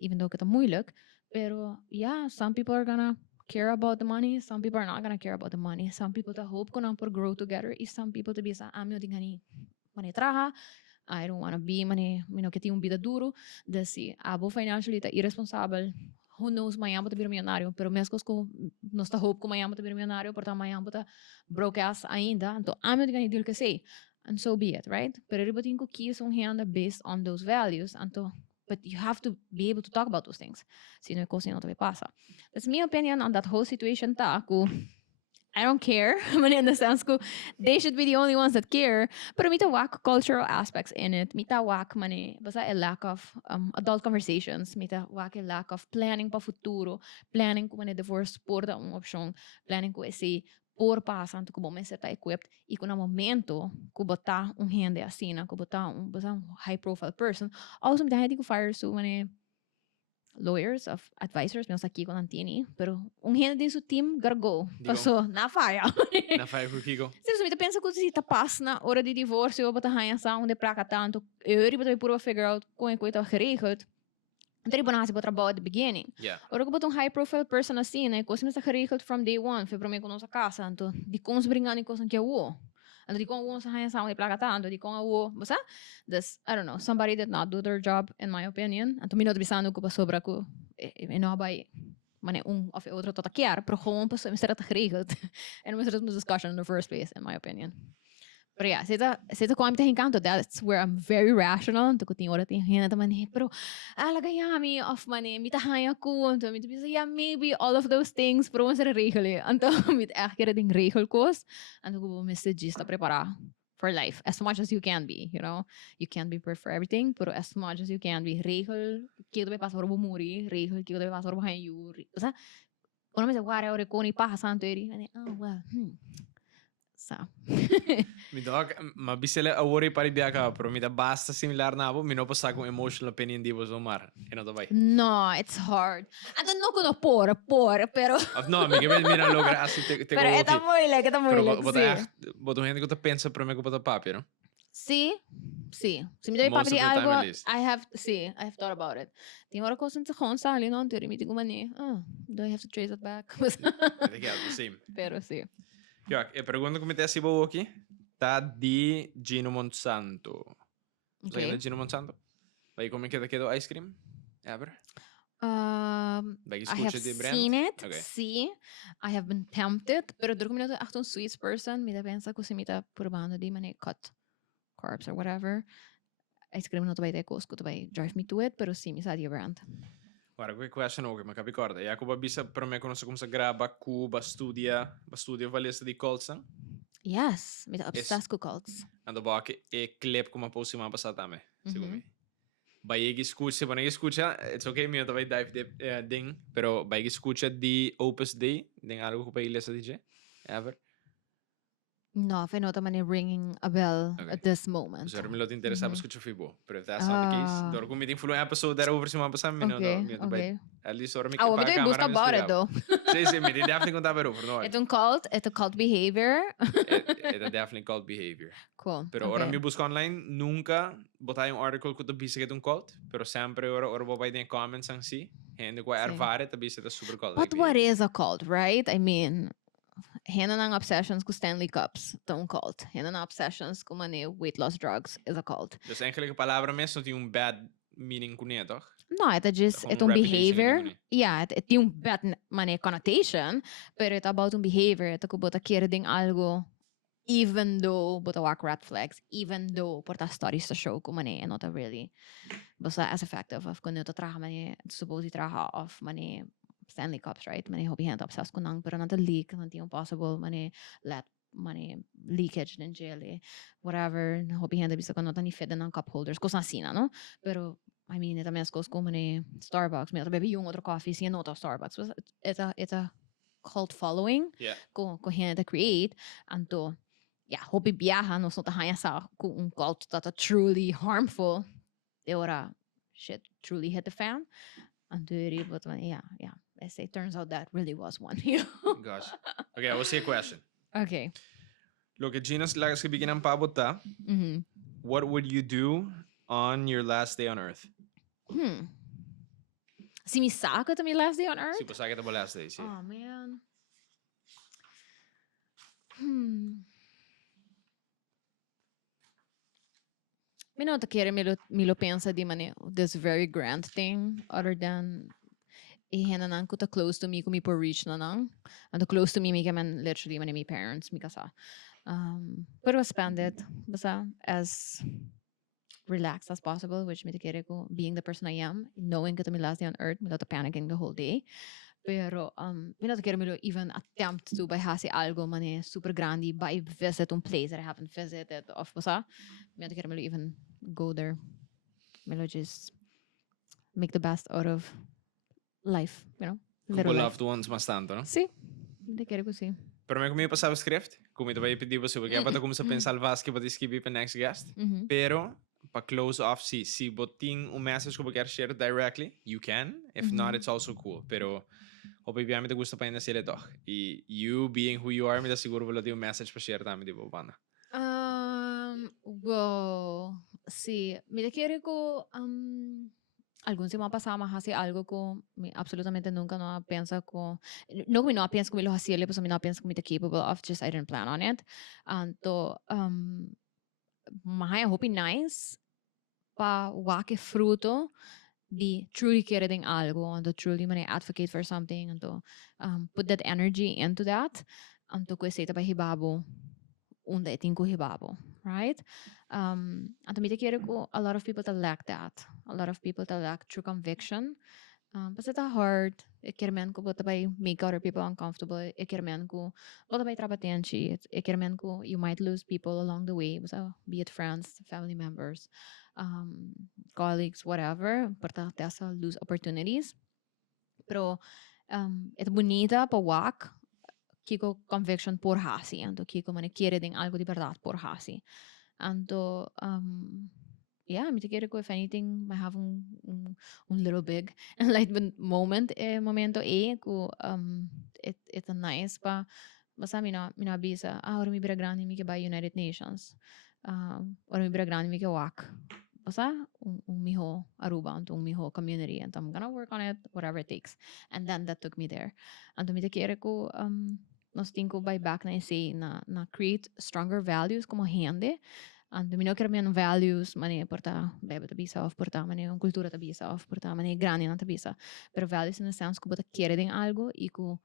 even though kita moeilijk. Pero yeah, some people are gonna care about the money, some people are not gonna care about the money. Some people ta hope ko nang por grow together, is some people to be sa amyo di gani mani traha. I don't wanna be mani, que tinha vida duro, desse abo financially ta irresponsible. Who knows, amanhã vou ter milionário, pero mesmo com nós tá hope que amanhã vou ter milionário, porque amanhã vou tá broke ass ainda. Então, amo de ganhar deal que sei, and so be it, right? Pero eu tenho que kies hand based on those values, então, but you have to be able to talk about those things. Senão a coisa não te passa. That's my opinion on that whole situation. Ta, I don't care. In the sense ko, they should be the only ones that care. Pero mita wak cultural aspects in it. Mita wak basta a lack of adult conversations. Mita wak a lack of planning pa futuro. Planning ko divorce por da option. Planning ko esse por pasan ko bom ser equipped. E ko na momento ko botar rende assina, ko botar basta high profile person. Also mita hindi ko fire so lawyers of advisors menos aqui com Antini, pero rende din su team gargo. Paso na fire. Na fire com Kiko. Se você pensa que se tá passa na hora de divórcio, ou botar rainha sa onde praca tanto, eu iria por figure out como é que tá geregeld. Então, iba na trabalho at the beginning. Yeah. Ora, ko high profile person assim, né? Coisa está geregeld from day one, foi para mim com nossa casa, então, de como se brincar em coisa que eu and di ko sa hanya sa akong iplaga tanto, di ko nga basta, this, I don't know, somebody did not do their job, in my opinion. Anto minod bisano ko pa sobra ko, inabay, mane of outro totakiar, pero gewoon pa so, misera ta geregeld. And misera ta discussion in the first place, in my opinion. Pero yeah, seta ko am encanto, that's where I'm very rational. Anto ko ting ora ting hina ta mani, pero alagayami of mani, mitahaya ko, anto mita bisa, yeah, maybe all of those things, pero masera regel. Anto mit echt kere ding regel kos, anto ko messages ta prepara for life as much as you can be, you know. You can't be perfect for everything, pero as much as you can be. Regel, kito be pasar bo muri, regel, kito be pasar bo hayu. O sea, una me se guarda ore con i paha santo eri, oh well, So. Mi dog, ma bisele awori pari biaka, pero mi da basta similar na abo, mi no pasa com emotional opinion di bo zomar. E no vai. No, it's hard. I don't know kuno pero. No, mi que mira logra así te pero está muy leque, Pero bota gente que te pensa pero me que bota papi, ¿no? Sí. Si me doy papi algo, I have thought about it. Tem hora que se gewoon sali non teori mi digo mani, do I have to trace it back? I think the same. Pero sí. Ja, e pergunta come te si boh aqui. Tá di Gino Monsanto. Okay. Sai Gino Monsanto? Vai come que te quedou ice cream? Ever? I have seen it. Okay. See, I have been tempted. Pero door ko echt een sweets person. Mida pensa ko si mita probando di mani cut carbs or whatever. Ice cream not by the cost to by drive me to it. Pero si mi sa di brand. Guarda, qui question ook, ma capi corda. Jacob bisa per me conosco come si graba, cuba, studia valesa di colza. Yes, mit obsessed com cults. Ando bak e clip come posso ma passata a me, secondo me. Vai che scusa, quando che scusa, it's okay, mi vai dive ding, però vai che scusa di Opus Dei, ding algo che poi lesa dice. Ever. No, I know that I'm ringing a bell at this moment. So, me lo interessava escuchar fibo. But if that's not the case, door kom meeting full episode daarover si mapa samen. Okay. At least hoor me we do boost about it though. Sì, mi definitely contar over, no. It's a cult behavior. It's definitely cult behavior. Cool. Pero ora mi busco online, nunca botai un article que tu bisa que un cult, pero sempre ora bobai den comments ang si, gente que ervare te bisa super cult. But what is a cult, right? I mean, Hena ng obsessions com Stanley Cups, é um cult. Hena ng obsessions com weight loss drugs is a cult. Dus eigenlijk een palavra mesmo tem bad meaning com toch? No, é just é behavior. Yeah, é tem bad connotation, pero é about behavior. É que bota querer ding algo, even though bota walk red flags, even though porta stories to show como é not really, basta as effective of quando eu traga suppose traga of Stanley Cups, right? Mani hobby hand obsessed ko nang pero nanta leak, nanti yung possible leakage ng jelly, whatever. Hobby hand bisa ko nanta ni fed ng cup holders ko sa sina, no? Pero I mean, ita mes ko Starbucks, may bebi yung otro coffee siya no to Starbucks. It's a cult following. Yeah. Ko hand create anto hobby biyahan no so tahanya sa kung cult that truly harmful. De ora shit truly hit the fan. And but I say turns out that really was one. Gosh. Okay, I will say a question. Okay. Lo que Gina lagas que bigyan ng pabota, what would you do on your last day on Earth? Si me saca to my last day on Earth? Si pues sakit mo last day, si. Oh, man. Me não te quiere me lo pensa di mane this very grand thing other than ihena nang kuta close to me kung mi po reach na nang and close to me mi man literally mane mi parents mi kasa pero spend it basta as relaxed as possible, which me te quiere ko being the person I am, knowing that my last day on earth without panicking the whole day. Pero me not quiero me lo even attempt to by hasi algo mane super grandi by visit un place that I haven't visited of basta me not quiero me lo even go there. Me lo just make the best out of life, you know. Couple loved ones mas tanto, no? Sí, me quiero ko sí. Pero may kung pasaba script, kung ito ba ipindi ba siya, kaya pa ito kung sa pensal vaski pa tiskibi pa next guest. Pero, pa close off si boting un message ko ba kaya share directly, you can. If not, it's also cool. Pero, hope ibigay me te gusto pa yun na sila ito. You being who you are, me ta siguro wala di yung message pa share namin, di ba, Bana? Well, sí, me quiero ko algún si mapasama hasi algo ko mi absolutamente nunca no piensa ko no mi no piensa ko mi lo hasi ele pues mi no piensa ko mi te capable of just I didn't plan on it to mahaya hopi nice pa wake fruto di truly quiere ding algo and to truly mane advocate for something and to put that energy into that and to ko seta pa hibabo unda etin ko hibabo, right? And to me, a lot of people that lack that. A lot of people that lack true conviction. But it's hard. Ikirmen ko bota bay make other people uncomfortable. Ikirmen ko bota bay trapatenchi. Ikirmen ko you might lose people along the way. So be it friends, family members, colleagues, whatever. Porta tesa lose opportunities. Pero it's bonita pa wak. Kiko conviction por hasi. Anto kiko mane quiere ding algo di verdad por hasi. Anto yeah, me te quiero if anything, I have un little big enlightenment moment momento ku it's a nice pa basta mina bisa ora mi bira grande mi ke by United Nations ora mi bira grande mi ke wak basta un miho Aruba un miho community and I'm gonna work on it whatever it takes and then that took me there and me te quiero ku nos tinko by back na say na create stronger values como hende and mi no quiero mi values mani porta bebe tabisa of porta mani un cultura tabisa of porta mani grani na tabisa pero values in the sense ko bota quiere ding algo y ko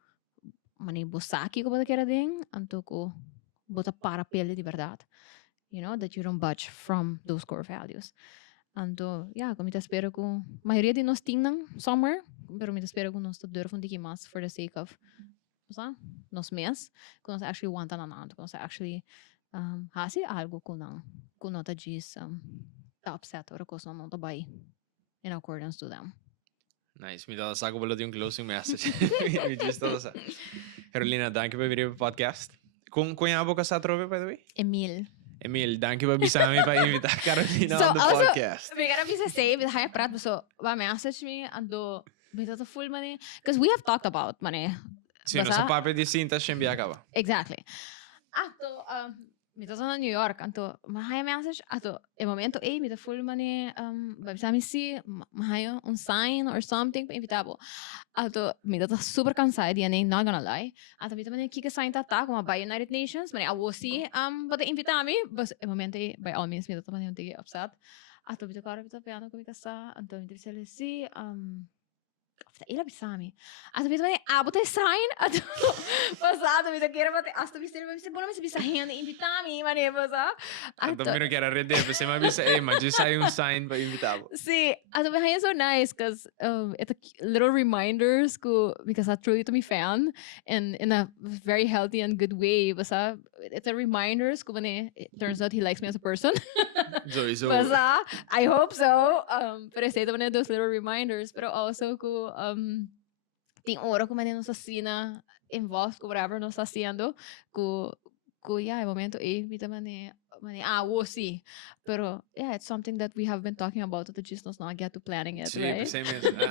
mani bosaki ko bota quiere ding anto ko bota para pele di verdad you know that you don't budge from those core values anto yeah ko mi te espero ko mayoría de nos tingnan somewhere pero mi te espero ko nos to durfon diki mas for the sake of nos mes ko nos actually want na ko nos actually hasi algo kuno ta gis ta upset or kos no bay in accordance to them. Nice. Mi dada saco bolo di un closing message. Mi just dada sa. Carolina, dank je voor weer podcast. Kon je abo ka sa trove by the way? Emil, dank je voor bisami pa invitar Carolina so on the also, podcast. We gotta be say with high prat so ba message me ando with the full money because we have talked about money. Si no sa pape di cinta siya acaba. Exactly. Ato mi to na New York anto mahaya message ato e momento mi to full money babisami si mahayo un sign or something pa invitabo ato mi to super cansada di nem not gonna lie ato mi to mane kika sign ta como by United Nations mane awo si but invitami but e momento by all means mi to mane unti upset ato mi to karo mi to piano ko mi kasa anto mi to sele si ila bisami ato mi to mane abote sign ato pasado mi to kira mate asto mi sele mi bono mi bisa hand invitami mane pasa Ato mi no quiera rede, pues ma bisa ma just hay un sign pa invitabo. Sí, ato mi so nice because it's a little reminders ko because I truly to me fan and in a very healthy and good way basta it's a reminders ko mane it turns out he likes me as a person. So. Basta I hope so. Pero say to mane those little reminders pero also ko ting ora ko mane no sa sina involved ko whatever no sa haciendo ko yeah, momento vita mane wo si. Pero yeah, it's something that we have been talking about that just nos not get to planning it, Sí, right? pues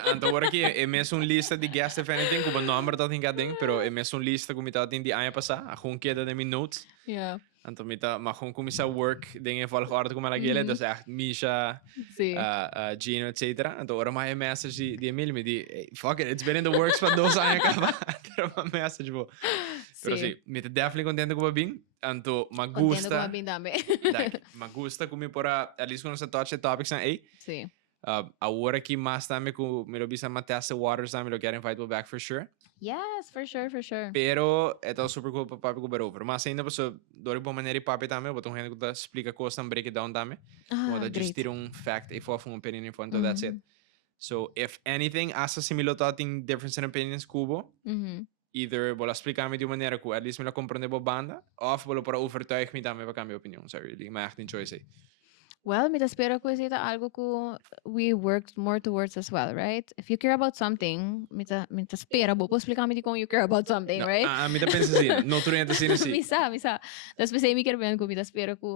anto agora aqui é mesmo um lista de guest if anything, como number dat inga ding, pero é mesmo um lista como tá tem de aia passar, a gewoon queda de min notes. Yeah. Anto mita ma gewoon kumisa work dingen volg orde kuma lagele, dus echt Misha, Sí. Gino, etc. Anto ora ma message di Emil me di fuck it, it's been in the works for 2 años acá. Pero ma message bo. Pero Sí. sí, mita definitely contento com bing. Anto ma Contento con gusta. el dame. Like, ma gusta kumi pora at least kung sa touch the topics na Sí. agora que mais também com me lo bisa Matessa Waters também lo quero invite back for sure. Yes, for sure, for sure. Pero é super cool para papi go over. Mas ainda você dori boa maneira e papi também, botam gente que explica coisas também break it down também. Ah, Ou just great. tira fact e for opinion in front of that's it. So if anything, asa similar thing difference in opinions kubo. Either bola explicar me de uma maneira que at least me la compreende boa banda, of bola para overtuig me também para cambiar opinião, sorry, really, maar echt een choice aí. Well, me espero que sea algo que we worked more towards as well, right? If you care about something, me espera, vou explicar me como you care about something, No, right? me pensa assim, não tu ainda assim assim. Misa. Das pensei me quero bem com me espero que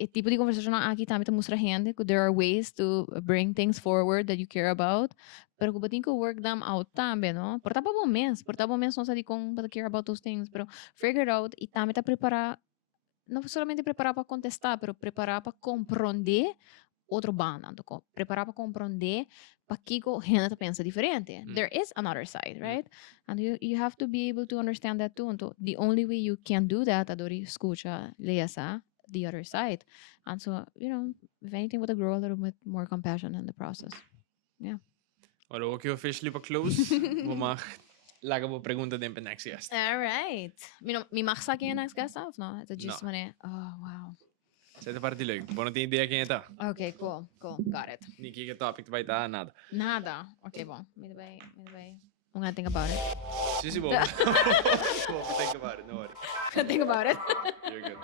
e tipo de conversação aqui também te mostra gente que there are ways to bring things forward that you care about. Pero que tem que work them out também, não? Por tá bom mês não sabe como para care about those things, pero figure it out e também tá preparar não solamente preparar para contestar, pero preparar para compreender outro banda, preparar para compreender para que a gente pensa diferente. There is another side, right? And you have to be able to understand that too. So the only way you can do that is to escucha, leesa the other side. And so, if anything, we'll grow a little bit more compassion in the process. Yeah. Well, ook je officially para close. We mag laga bo pergunta de next guest. All right. Mi mag sa quem next guest of no? It's just No. Oh, wow. Zet parte leuk. Bom, tem ideia quem é tá. Okay, cool. Got it. Niet kijken topic vai tá nada. Nada. Okay, bom. Me bem. I'm gonna think about it. Sim, bom. Think about it, no worry. Think about it. You're good.